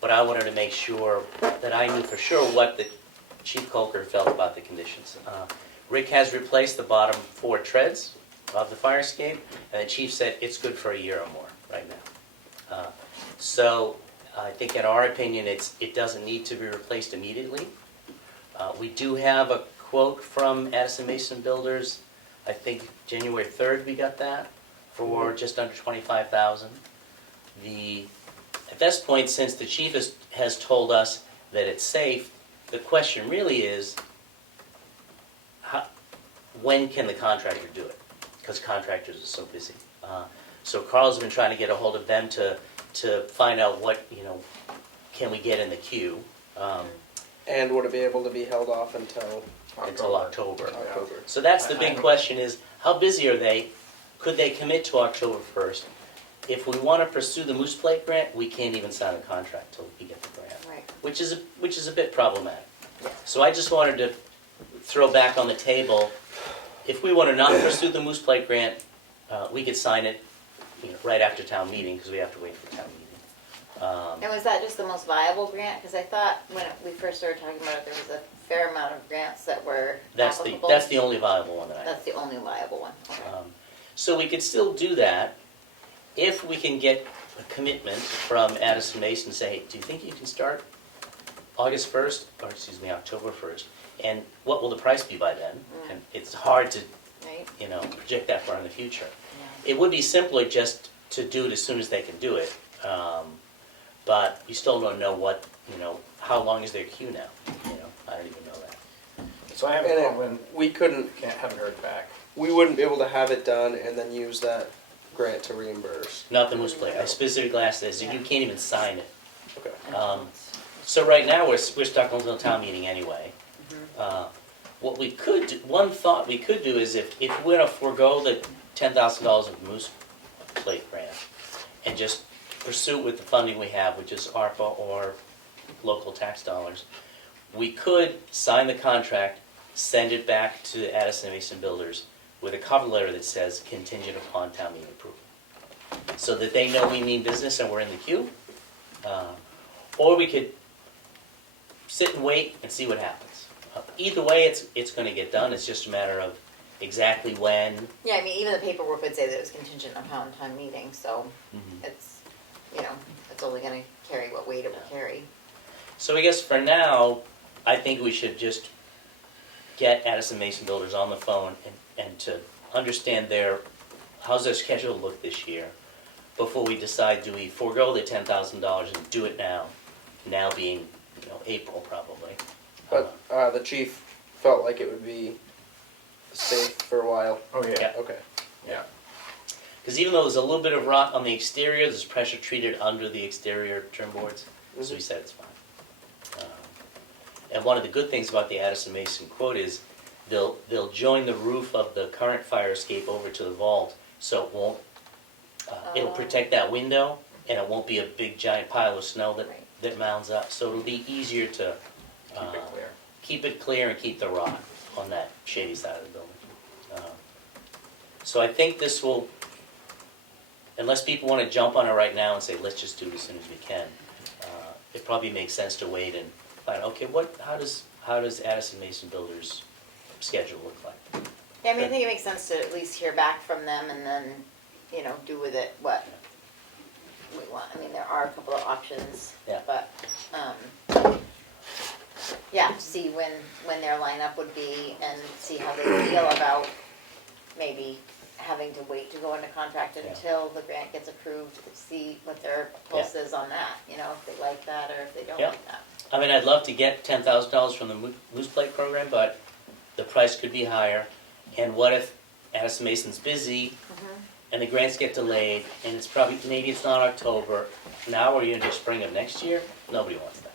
But I wanted to make sure that I knew for sure what the Chief Colker felt about the conditions. Rick has replaced the bottom 4 treads of the fire escape, and the chief said it's good for a year or more right now. So I think in our opinion, it doesn't need to be replaced immediately. We do have a quote from Addison Mason Builders. I think January 3rd we got that for just under $25,000. At this point, since the chief has told us that it's safe, the question really is, when can the contractor do it? Because contractors are so busy. So Carl's been trying to get a hold of them to find out what, can we get in the queue And would it be able to be held off until until October. October? So that's the big question is, how busy are they? Could they commit to October 1st? If we want to pursue the Moose Plate grant, we can't even sign a contract till we get the grant, Right. which is a bit problematic. So I just wanted to throw back on the table, if we want to not pursue the Moose Plate grant, we could sign it right after town meeting, because we have to wait for town meeting. And was that just the most viable grant? Because I thought when we first started talking about it, there was a fair amount of grants that were applicable. That's the only viable one that I have. That's the only viable one. Okay. So we could still do that if we can get a commitment from Addison Mason, say, do you think you can start August 1st, or excuse me, October 1st? And what will the price be by then? And it's hard to, Right? project that far in the future. Yeah. It would be simpler just to do it as soon as they can do it. But you still don't know what, how long is their queue now? I don't even know that. So I have a And call when, we couldn't, haven't heard back. we wouldn't be able to have it done and then use that grant to reimburse. Not the Moose Plate. I specifically asked this, you can't even sign it. Okay. So right now, we're stuck until town meeting anyway. What we could do, one thought we could do is if we're gonna forego the $10,000 of Moose Plate grant and just pursue with the funding we have, which is ARPA or local tax dollars, we could sign the contract, send it back to Addison Mason Builders with a cover letter that says contingent upon town meeting approval. So that they know we mean business and we're in the queue. Or we could sit and wait and see what happens. Either way, it's gonna get done, it's just a matter of exactly when. Yeah, I mean, even the paperwork would say that it was contingent upon town meeting, so it's, it's only gonna carry what weight it will carry. So I guess for now, I think we should just get Addison Mason Builders on the phone and to understand how's their schedule look this year before we decide, do we forego the $10,000 and do it now being, April probably. But the chief felt like it would be safe for a while. Oh, yeah. Yeah. Okay. Yeah. Because even though there's a little bit of rot on the exterior, there's pressure treated under the exterior trim boards, so he said it's fine. And one of the good things about the Addison Mason quote is they'll join the roof of the current fire escape over to the vault, so it won't, it'll protect that window, and it won't be a big giant pile of snow that mounds up, so it'll be easier to Keep it clear. keep it clear and keep the rot on that shady side of the building. So I think this will, unless people want to jump on it right now and say, let's just do it as soon as we can, it probably makes sense to wait and find, okay, how does Addison Mason Builders' schedule look like? Yeah, I mean, I think it makes sense to at least hear back from them and then, you know, do with it what we want. I mean, there are a couple of options. Yeah. But, yeah, see when their lineup would be and see how they feel about maybe having to wait to go into contract Yeah. until the grant gets approved, to see what their pulse is on that, you know, if they like that or if they don't Yeah. like that. I mean, I'd love to get $10,000 from the Moose Plate program, but the price could be higher. And what if Addison Mason's busy and the grants get delayed and it's probably, maybe it's not October, now or into spring of next year? Nobody wants that.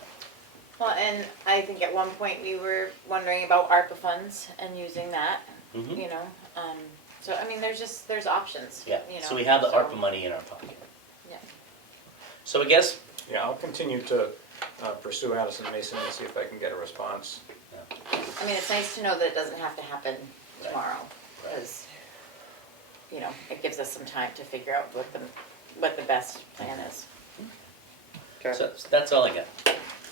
Well, and I think at one point we were wondering about ARPA funds and using that, Mhm. you know. So, I mean, there's options, Yeah, you know. so we have the so, ARPA money in our pocket. Yeah. So I guess, Yeah, I'll continue to pursue Addison Mason and see if I can get a response. I mean, it's nice to know that it doesn't have to happen Right. tomorrow, because, you know, it gives us some time to figure out what the best plan is. Okay, so that's all I got.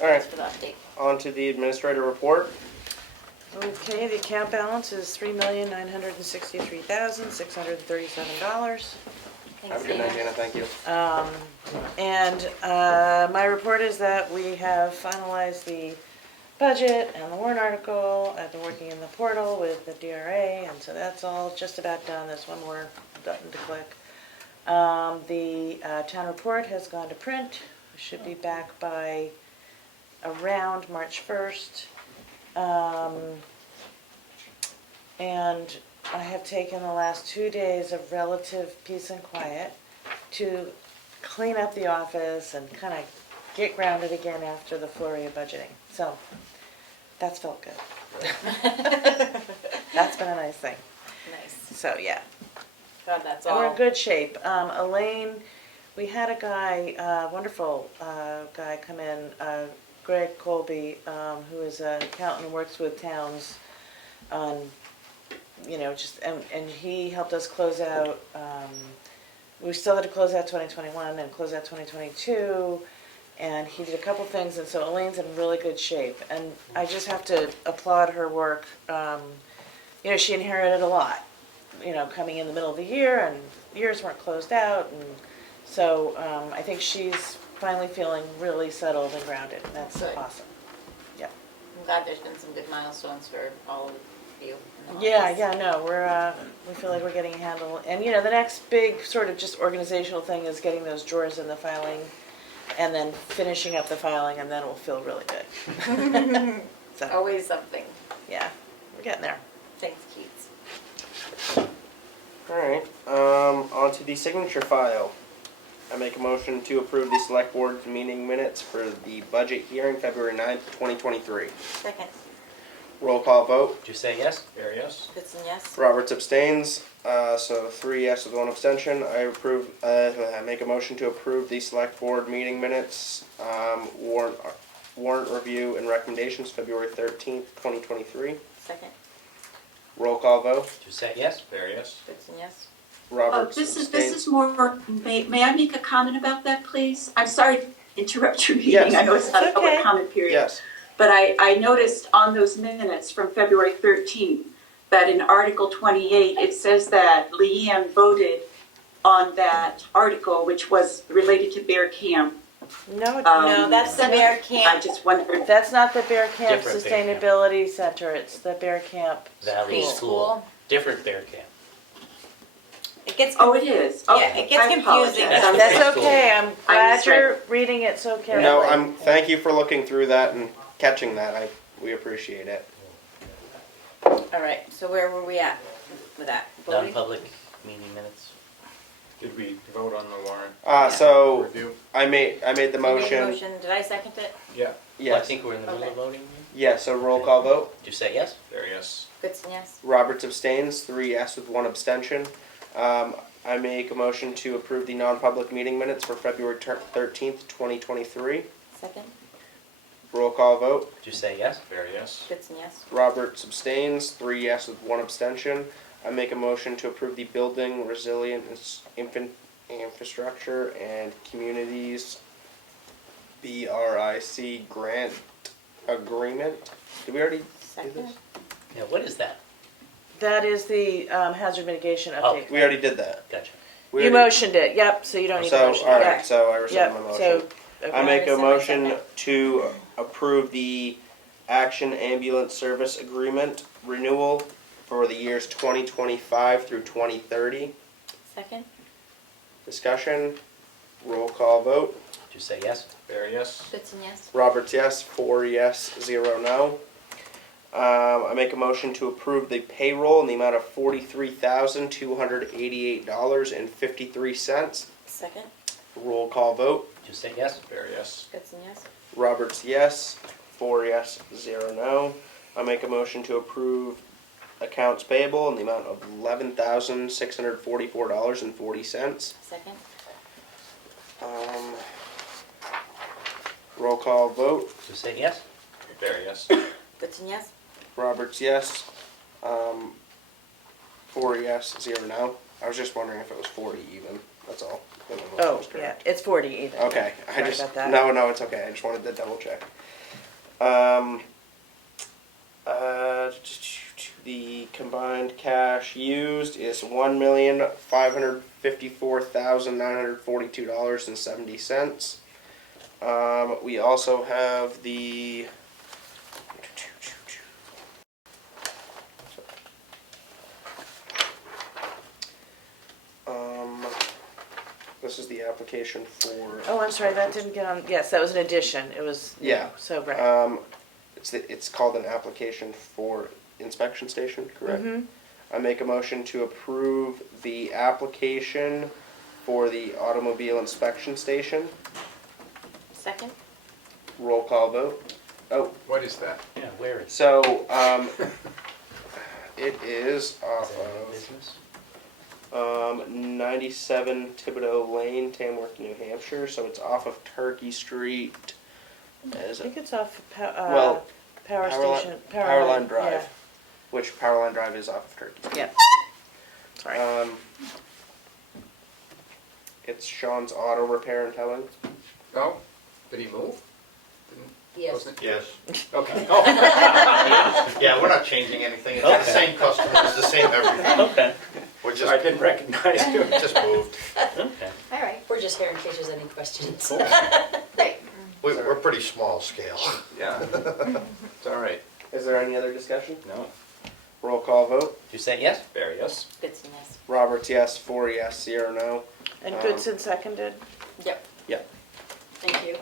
all right, Thanks for the update. on to the administrator report. Okay, the account balance is $3,963,637. Thanks, Have a good night, Dana. Dana, thank you. And my report is that we have finalized the budget and the warrant article. I've been working in the portal with the DRA, and so that's all just about done. There's one more button to click. The town report has gone to print. We should be back by around March 1st. And I have taken the last 2 days of relative peace and quiet to clean up the office and kind of get grounded again after the flurry of budgeting. So that's felt good. That's been a nice thing. Nice. So yeah, God, that's and we're all. in good shape. Elaine, we had a guy, wonderful guy come in, Greg Colby, who is an accountant and works with towns on, you know, just, and he helped us close out, we still had to close out 2021 and close out 2022, and he did a couple things, and so Elaine's in really good shape, and I just have to applaud her work. You know, she inherited a lot, you know, coming in the middle of the year, and years weren't closed out, and so I think she's finally feeling really settled and grounded, and that's Good. awesome. Yeah. I'm glad there's been some good milestones for all of you in the Yeah, office. yeah, no, we feel like we're getting a handle, and you know, the next big sort of just organizational thing is getting those drawers in the filing, and then finishing up the filing, and then we'll feel really good. So, Always something. yeah, we're getting there. Thanks, Keats. All right, on to the signature file. I make a motion to approve the select board meeting minutes for the budget hearing, February 9th, 2023. Second. Roll call vote. Did you say yes? There, yes? Goodson, yes? Roberts abstains, so 3 yes with 1 abstention. I make a motion to approve the select board meeting minutes, warrant review and recommendations, February 13th, 2023. Second. Roll call vote. Did you say yes? There, yes? Goodson, yes? Roberts This abstains. is more, may I make a comment about that, please? I'm sorry to interrupt your meeting. Yes. I know it's not a It's public okay. comment period. Yes. But I noticed on those minutes from February 13th that in Article 28, it says that Leanne voted on that article, which was related to Bear Camp. No, No, that's the Bear I Camp. just wondered. that's not the Bear Camp Different Bear Camp. Sustainability Center, it's the Bear Camp Valley School. School. Different bear camp. It gets. Oh, it is? Yeah, Okay, it gets I confusing. apologize. That's okay, I'm glad misread. you're reading it so carefully. No, thank you for looking through that and catching that. We appreciate it. All right, so where were we at with that? Voting? Non-public meeting minutes. Did we vote on the warrant So review? I made the You made a motion. motion, did I second it? Yeah. Well, I Yes. think we're in the middle of Okay. voting. Yeah, so roll call vote. Did you say yes? There, yes. Goodson, yes. Roberts abstains, 3 yes with 1 abstention. I make a motion to approve the non-public meeting minutes for February 13th, 2023. Second. Roll call vote. Did you say yes? There, yes. Goodson, yes. Roberts abstains, 3 yes with 1 abstention. I make a motion to approve the Building Resilience Infrastructure and Communities BRIC grant agreement. Did we already do Second. this? Yeah, what is that? That is the hazard mitigation update. We already did that. Gotcha. We You already- motioned it, yep, so you don't need to So, motion. all it. right, so I rescind my Yep, motion. so, I okay. make a rescind my motion second. to approve the Action Ambulance Service Agreement renewal for the years 2025 through 2030. Second. Discussion, roll call vote. Did you say yes? There, yes. Goodson, yes. Roberts, yes. 4 yes, 0 no. I make a motion to approve the payroll in the amount of $43,288.53. Second. Roll call vote. Did you say yes? There, yes. Goodson, yes. Roberts, yes. 4 yes, 0 no. I make a motion to approve accounts payable in the amount of $11,644.40. Second. Roll call vote. Did you say yes? There, yes. Goodson, yes. Roberts, yes. 4 yes, 0 no. I was just wondering if it was 40 even. That's all. That my motion Oh, was yeah, correct. it's 40 even. Okay, I Sorry just about that. no, it's okay. I just wanted to double check. The combined cash used is $1,554,942.70. We also have the this is the application for. Oh, I'm sorry, that didn't get on, yes, that was an addition, it was. Yeah. So, right. It's called an application for inspection station, correct? Mhm. I make a motion to approve the application for the automobile inspection station. Second. Roll call vote. Oh, What is that? Yeah, where is so, it is is off that new of, business? 97 Thibodeau Lane, Tamworth, New Hampshire, so it's off of Turkey Street. I Is it think it's off Well, Power Powerline- Station. Powerline Drive. yeah. Which Powerline Drive is off of Turkey. Yeah. Sorry. It's Sean's Auto Repair and Towing. Oh, did he move? Yes. Wasn't it? Yes. Okay. Oh. Yeah, we're not changing anything. It's Okay. the same customer, it's the same everything. Okay, We're I just, didn't recognize you. just moved. okay. All right. We're just here in case there's any questions. Cool. Great. We're pretty small scale. Yeah. It's all right. Is there any other discussion? No. Roll call vote. Did you say yes? There, yes. Goodson, yes. Roberts, yes. 4 yes, 0 no. And Goodson seconded. Yep. Thank you.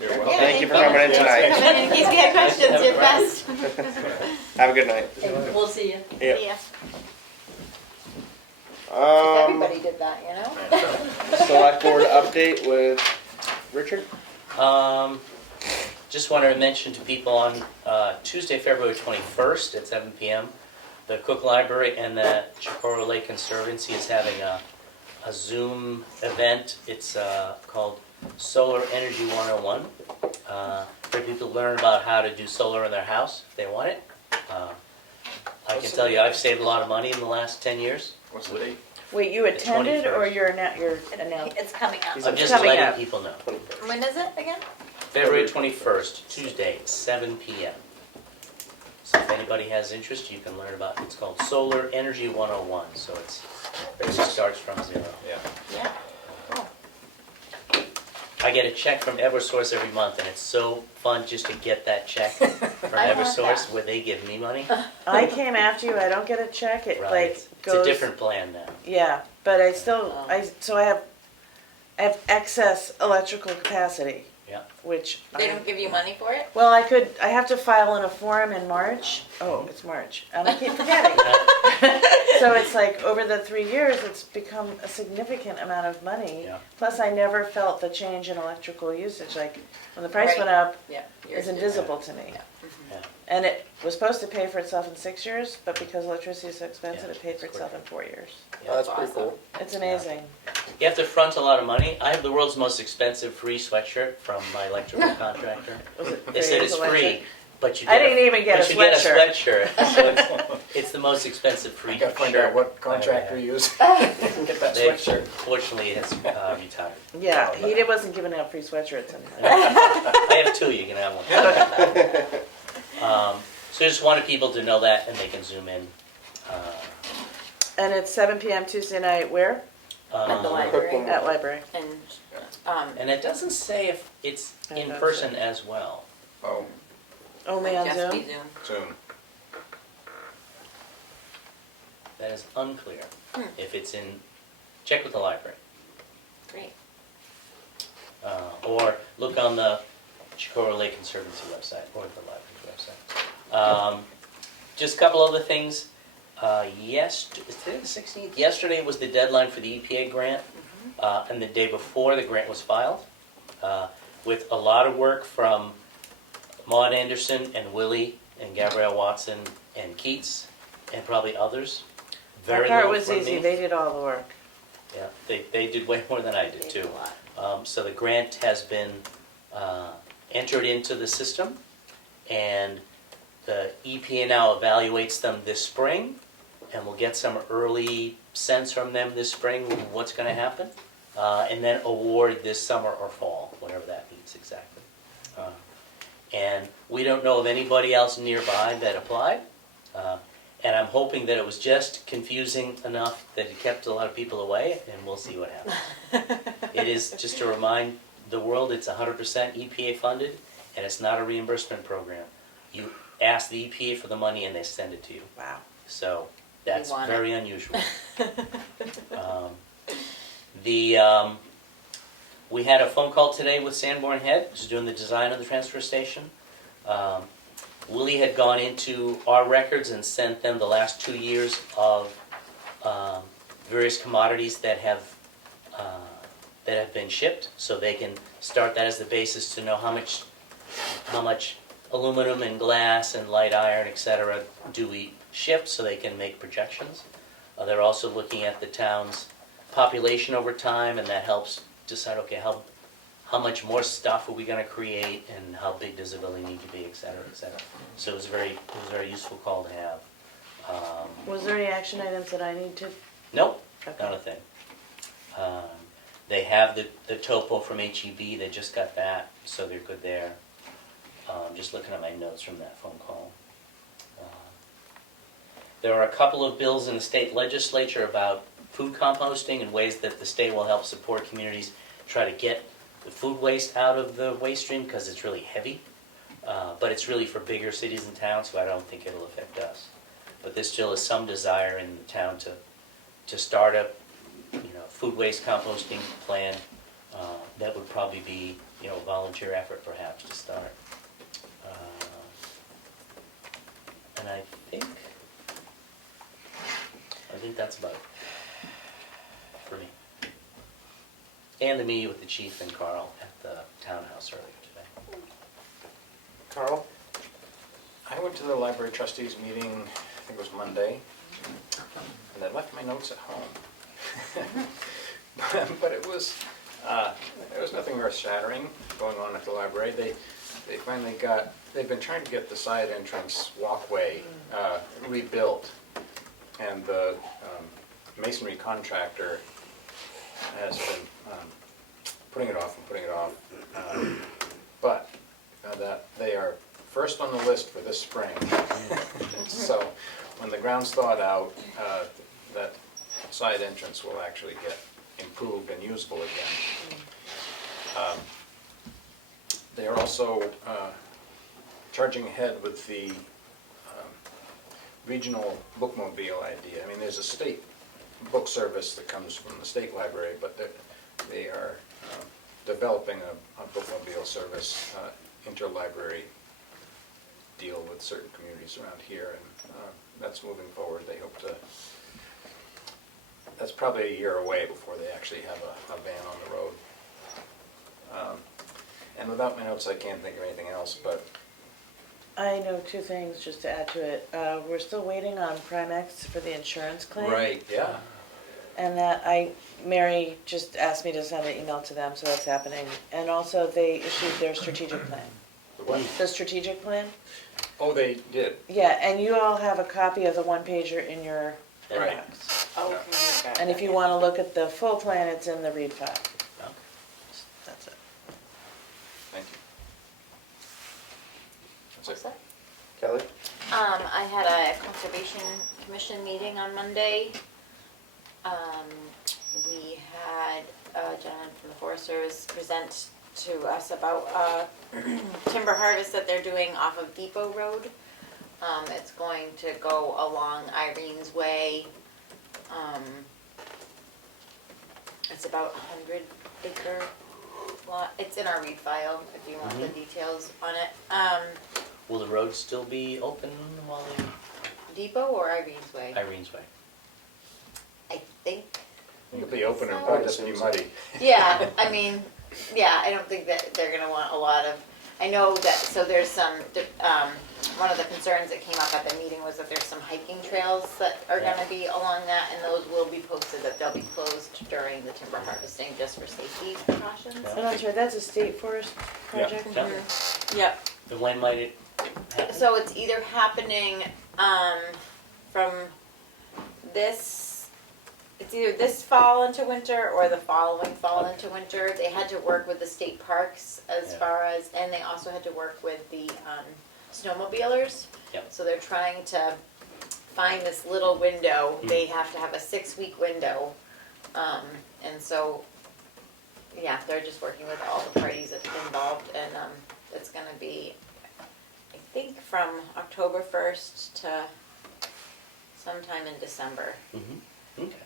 You're Yeah, welcome. Thank you for coming in tonight. Come in in case we had questions, you're the best. Have a good night. And we'll see you. Yeah. See ya. Um, Everybody did that, you know? select board update with Richard. Just wanted to mention to people on Tuesday, February 21st at 7 p.m., the Cook Library and the Chicora Lake Conservancy is having a Zoom event. It's called Solar Energy 101, for people to learn about how to do solar in their house if they want it. I can tell you I've saved a lot of money in the last 10 years. What's the date? Wait, you The attended or 21st. you're now? It's coming up. He's I'm just coming letting up. people know. 21st. When is it again? February 21st, Tuesday, 7 p.m. So if anybody has interest, you can learn about it. It's called Solar Energy 101, so it starts from zero. Yeah. Yeah. Cool. I get a check from Eversource every month, and it's so fun just to get that check from I want Eversource that. where they give me money. I came after you, I don't get a check, it Right. like It's goes. a different plan now. Yeah, but I still, I have excess electrical capacity. Yeah. Which They I, don't give you money for it? well, I have to file in a form in March. Oh, it's March, and I keep forgetting. So it's like over the 3 years, it's become a significant amount of money. Yeah. Plus, I never felt the change in electrical usage, like when the price Right. went up, Yeah. it's invisible to me. Yeah. Yeah. And it was supposed to pay for itself in 6 years, but because electricity is so expensive, Yeah, it paid for it's itself in quicker. 4 years. Oh, that's pretty cool. It's amazing. You have to front a lot of money. I have the world's most expensive free sweatshirt from my electrical contractor. Was it They said it's as a lecture? free, but you I get didn't even get but a you get a sweatshirt. sweatshirt. So it's the most expensive free I gotta find shirt out what contractor I you use. Get that They sweatshirt. fortunately has retired. Yeah, Oh, he wasn't giving out free sweatshirts anymore. I have 2. You can have one. So I just wanted people to know that, and they can zoom in. And it's 7 p.m. Tuesday night, where? At the Um, library. At library. And, And it doesn't say if it's I in thought person so. as well. Oh, Only on just Zoom? be Zoom. Zoom. That is unclear. Hmm. If it's in, check with the library. Great. Or look on the Chicora Lake Conservancy website or the library's website. Just a couple other things. Is today the 16th? Yesterday was the deadline for the EPA grant, and the day before the grant was filed, with a lot of work from Maud Anderson and Willie and Gabrielle Watson and Keats and probably others. Very That part little was from easy, me. they did all the work. Yeah, they did way more than I did too. So the grant has been entered into the system, and the EPA now evaluates them this spring, and we'll get some early sense from them this spring what's going to happen, and then award this summer or fall, whatever that means exactly. And we don't know of anybody else nearby that applied. And I'm hoping that it was just confusing enough that it kept a lot of people away, and we'll see what happens. It is, just to remind the world, it's 100% EPA funded, and it's not a reimbursement program. You ask the EPA for the money, and they send it to you. Wow. So that's want it. very unusual. We had a phone call today with Sanborn Head, who's doing the design of the transfer station. Willie had gone into our records and sent them the last 2 years of various commodities that have been shipped, so they can start that as the basis to know how much aluminum and glass and light iron, etc., do we ship, so they can make projections. They're also looking at the town's population over time, and that helps decide, okay, how much more stuff are we going to create, and how big does it really need to be, et cetera, et cetera. So it was a very useful call to have. Was there any action items that I need to? Nope, Okay. not a thing. They have the topo from HEB, they just got that, so they're good there. Just looking at my notes from that phone call. There are a couple of bills in the state legislature about food composting and ways that the state will help support communities try to get the food waste out of the waste stream, because it's really heavy. But it's really for bigger cities and towns, so I don't think it'll affect us. But there still is some desire in the town to start a food waste composting plan. That would probably be a volunteer effort perhaps to start. And I think that's about it for me. And the meeting with the chief and Carl at the townhouse earlier today. Carl? I went to the library trustees meeting, I think it was Monday, and I left my notes at home. But it was, there was nothing earth-shattering going on at the library. They finally they've been trying to get the side entrance walkway rebuilt, and the masonry contractor has been putting it off. But that they are first on the list for this spring. So when the ground's thawed out, that side entrance will actually get improved and usable again. They are also charging ahead with the regional bookmobile idea. I mean, there's a state book service that comes from the state library, but they are developing a bookmobile service, interlibrary deal with certain communities around here, and that's moving forward. They hope to, that's probably a year away before they actually have a van on the road. And without my notes, I can't think of anything else, but I know two things just to add to it. We're still waiting on Primex for the insurance claim. Right, yeah. And that Mary just asked me to send an email to them, so that's happening. And also they issued their strategic plan. What? The strategic plan? Oh, they did. Yeah, and you all have a copy of the one pager in your Right. inbox. Oh, okay. And if you wanna look at the full plan, it's in the read file. Okay. That's it. Thank you. That's What's it. that? Kelly? I had a conservation commission meeting on Monday. We had a gentleman from the Forest Service present to us about timber harvest that they're doing off of Depot Road. It's going to go along Irene's Way. It's about 100-acre lot. It's in our read file if you want the details on it. Will the road still be open while they, Depot or Irene's Way? Irene's Way? I think. It'll be open and probably just be muddy. Yeah, I mean, yeah, I don't think that they're gonna want a lot of, I know that, so there's some, one of the concerns that came up at the meeting was that there's some hiking trails that are gonna be along that, and those will be posted, that they'll be closed during the timber harvesting, just for safety precautions. Oh, that's right, that's a state forest project? Yeah. Yep, And when might it happen? so it's either happening, from this, it's either this fall into winter or the following fall into winter. They had to work with the state parks as Yeah. far as, and they also had to work with the snowmobilers. Yep. So they're trying to find this little window. They have to have a 6-week window. And so, yeah, they're just working with all the parties involved, and it's gonna be, I think, from October 1st to sometime in December. Mm-hmm. Okay.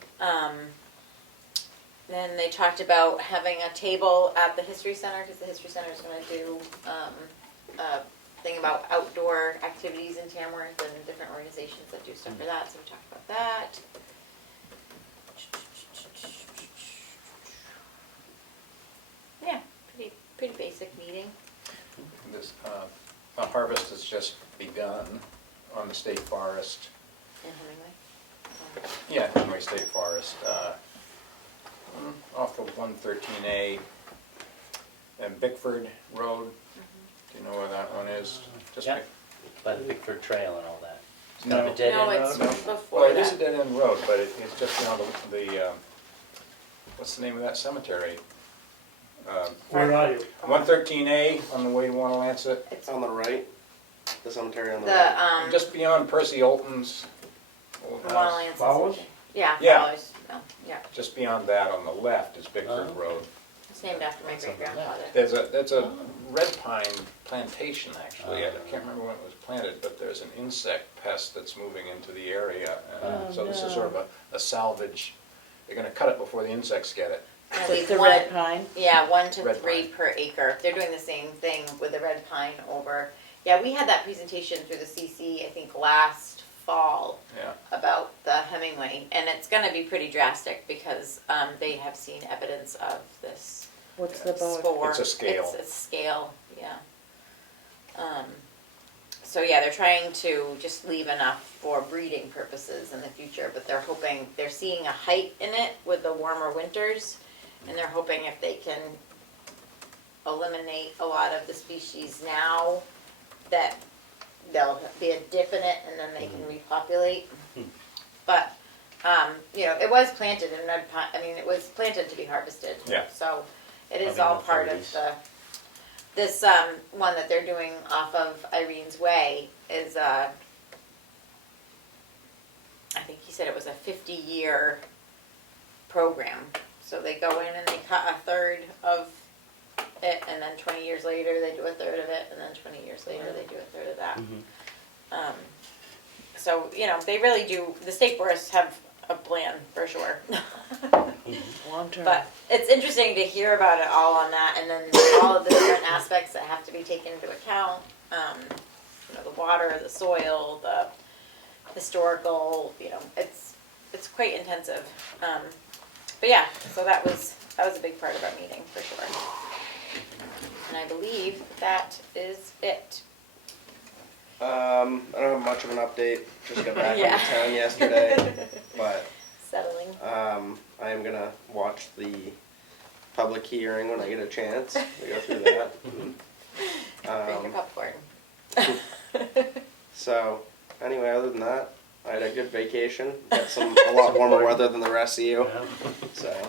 Then they talked about having a table at the History Center, because the History Center is gonna do a thing about outdoor activities in Tamworth and different organizations that do stuff for that, so we talked about that. Yeah, pretty basic meeting. This, the harvest has just begun on the state forest. In Hemingway. Yeah, Conway State Forest, off of 113A and Bickford Road. Do you know where that one is? Just Yeah. be- By the Bickford Trail and all that. It's kind No. of a dead No, end it's road? before Well, it is a that. dead end road, but it's just beyond the, what's the name of that cemetery? Where are you? 113A on the way to Wanalancet, It's On the right, the cemetery on the right. the, just beyond Percy Olton's old the house. Wanalancet Flowers? Cemetery. Yeah, Yeah. Flowers, no, yeah. Just beyond that on the left is Bickford Oh. Road. It's named after my That's on the great grandfather. There's a red pine plantation, actually. I can't remember when it was planted, but there's an insect pest that's moving into the area. Oh, So this is no. sort of a salvage. They're gonna cut it before the insects get it. And It's we've the won- red pine? Yeah, 1 to Red 3 pine. per acre. They're doing the same thing with the red pine over. Yeah, we had that presentation through the CC, I think, last fall Yeah. about the Hemingway, and it's going to be pretty drastic because they have seen evidence of this What's the bug? spore. It's a scale. It's a scale, yeah. So yeah, they're trying to just leave enough for breeding purposes in the future, but they're seeing a height in it with the warmer winters, and they're hoping if they can eliminate a lot of the species now, that there'll be a dip in it and then they can repopulate. But, it was planted in red pine, it was planted to be harvested. Yeah. So it is Probably in all the part 30s. of this one that they're doing off of Irene's Way is, I think he said it was a 50-year program. So they go in and they cut a third of it, and then 20 years later they do a third of it, and then 20 years later they do a third of that. So, they really do, the state forests have a plan for sure. Long term. But it's interesting to hear about it all on that, and then all of the different aspects that have to be taken into account. The water, the soil, the historical, it's quite intensive. But yeah, so that was a big part of our meeting for sure. And I believe that is it. I don't have much of an update. Just got back Yeah. into town yesterday, but Settling. I am gonna watch the public hearing when I get a chance to go through that. Bring your popcorn. So, anyway, other than that, I had a good vacation. Got a lot warmer weather than the rest of you. Yeah. So,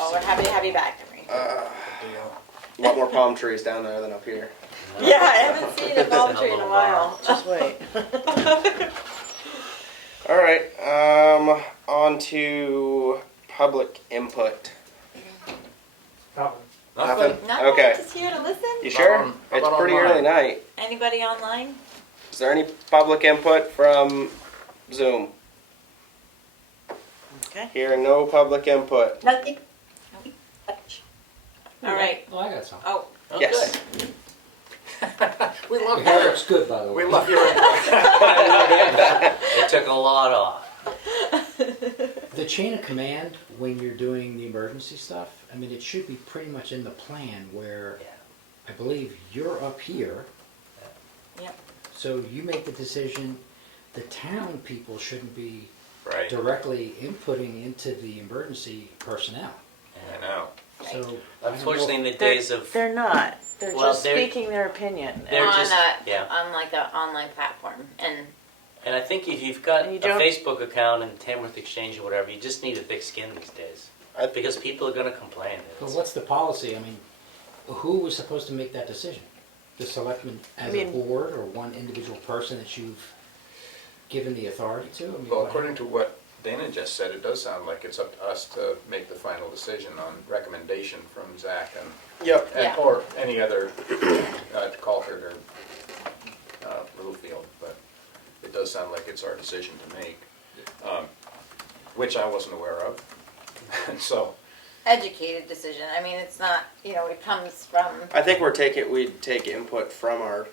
Oh, we're happy to have you back, Henry. a lot more palm trees down there than up here. Yeah, I haven't seen a palm tree in a while. Just wait. All right, on to public input. Nothing. Nothing? Nothing, Okay. just here to listen? You sure? How It's about pretty online? early night. Anybody online? Is there any public input from Zoom? Okay. Hearing no public input. Nothing. All right. Oh, I got some. Oh, Oh, Yes. good. We love Your hair your, looks good, by the way. we love your input. It took a lot off. The chain of command when you're doing the emergency stuff, I mean, it should be pretty much in the plan where Yeah. I believe you're up here. Yep. So you make the decision. The town people shouldn't be Right, directly inputting into the emergency personnel. I know. So I don't know Unfortunately, in the They're- days of, They're not. They're Well, just they're- speaking their opinion. they're on just- yeah. on like an online platform, and and I think if you've got And a you don't- Facebook account and Tamworth Exchange or whatever, you just need a thick skin these days. I- Because people are gonna complain. But what's the policy? I mean, who was supposed to make that decision? The selectmen as a board or one individual person that you've given the authority to? I mean, Well, what- according to what Dana just said, it does sound like it's up to us to make the final decision on recommendation from Zach and, Yep. Yeah. or any other, Calkert or Littlefield, but it does sound like it's our decision to make, which I wasn't aware of. So, educated decision. I mean, it's not, it comes from, I think we'd take input from our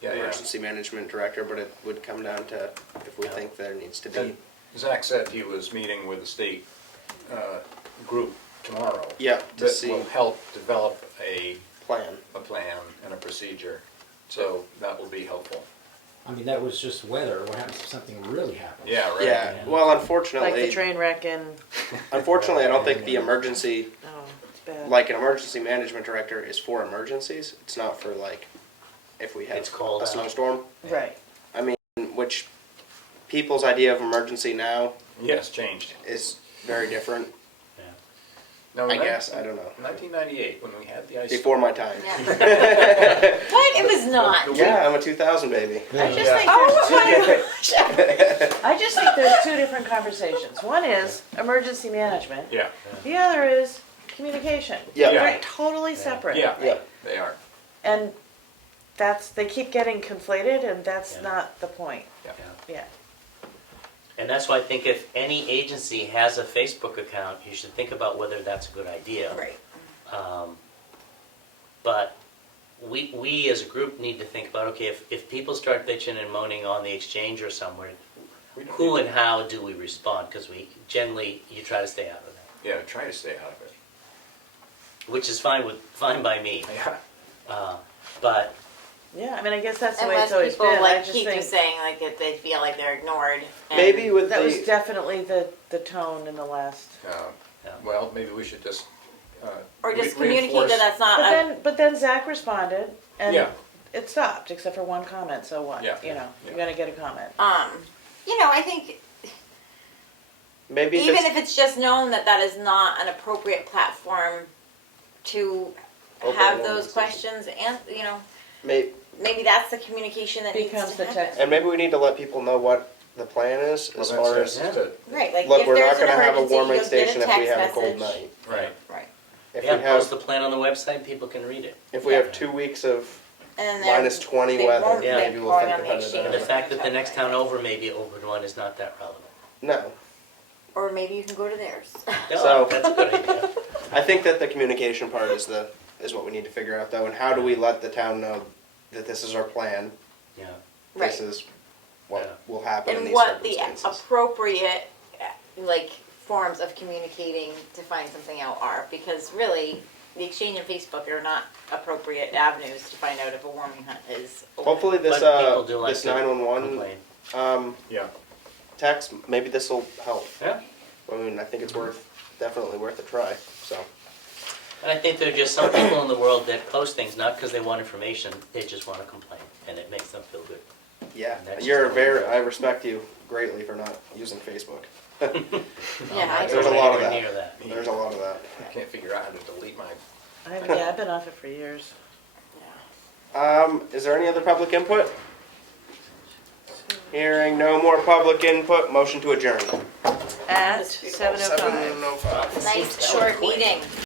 yeah, yeah. emergency management director, but it would come down to if we think there needs to be. And Zach said he was meeting with the state group tomorrow. Yeah, to That see will help develop a plan. plan and a procedure, so that will be helpful. I mean, that was just weather. What happens if something really happens? Yeah, right. Yeah. Yeah. Well, Like the unfortunately, train wreck in, I don't think the emergency, oh, it's bad. like an emergency management director, is for emergencies. It's not for like if we have It's cold a out. snowstorm. Right. I mean, which people's idea of emergency now Yes, changed. is very different. Now, I in guess I don't know. 1998, when we had the ice. Before my time. yeah. What? It was not. Yeah, I'm a 2000 baby. I just Yeah. think Oh, there's two different, I just think there's two different conversations. One is emergency management. Yeah, The other is communication. Yeah. Yeah. They're totally separate. yeah, Yeah. they are. And they keep getting conflated, and that's Yeah. not the point. Yeah. Yeah. And that's why I think if any agency has a Facebook account, you should think about whether that's a good idea. Right. But we as a group need to think about, okay, if people start bitching and moaning on the exchange or somewhere, We don't who need and how do we respond? Because you try to stay out of that, to- Yeah, try to stay out of it. which is fine by me. Yeah, But Yeah, I mean, I guess that's the way Unless it's always people been. I like just keep think just saying like that they feel like they're ignored. And Maybe with that was the definitely the tone in the last. Yeah. well, maybe we should just. or just re- communicate reinforce- that that's not. But then Zach responded, and Yeah. it stopped, except for one comment. So what? Yeah. You're Yeah. gonna get a comment. I think maybe if even it's if it's just known that that is not an appropriate platform to Open have enrollment those station. questions, and maybe, that's the communication that Becomes needs the to text. happen. and maybe we need to let people know what the plan is Well, as that's far it, as just to- Right, like look, if we're there's not going an to have a emergency, warming you'll get station if we text have a cold message. night. Right. Right, If yeah, we post have the plan on the website, people can read it. if we have 2 weeks of and then minus 20 they weather, won't Yeah. be maybe we'll pouring think on the about it. exchange. And the then. fact that the next town over may be open one is not that relevant. No, Or maybe you can go to theirs. No, So- that's a good idea. I think that the communication part is what we need to figure out though, and how do we let the town know that this is our plan? Yeah. Right. This is what Yeah. will happen in And these what the circumstances. the Exchange and Facebook are not appropriate avenues to find out if a warming hunt is open. Hopefully this, But people do like this to 911, complain. Yeah. text, maybe this will help. Yeah. I mean, I think it's definitely worth a try, so. And I think there are just some people in the world that post things, not because they want information, they just want to complain, and it makes them feel good. Yeah, That's you're just the way it I respect you greatly for not using Facebook. Yeah, I There's a lot of Nowhere that. near that. There's a lot of that. I can't figure out how to delete my. I've been off it for years. Is there any other public input? Hearing no more public input, motion to adjourn. At That's beautiful. 7:05. 7:05. Nice short meeting.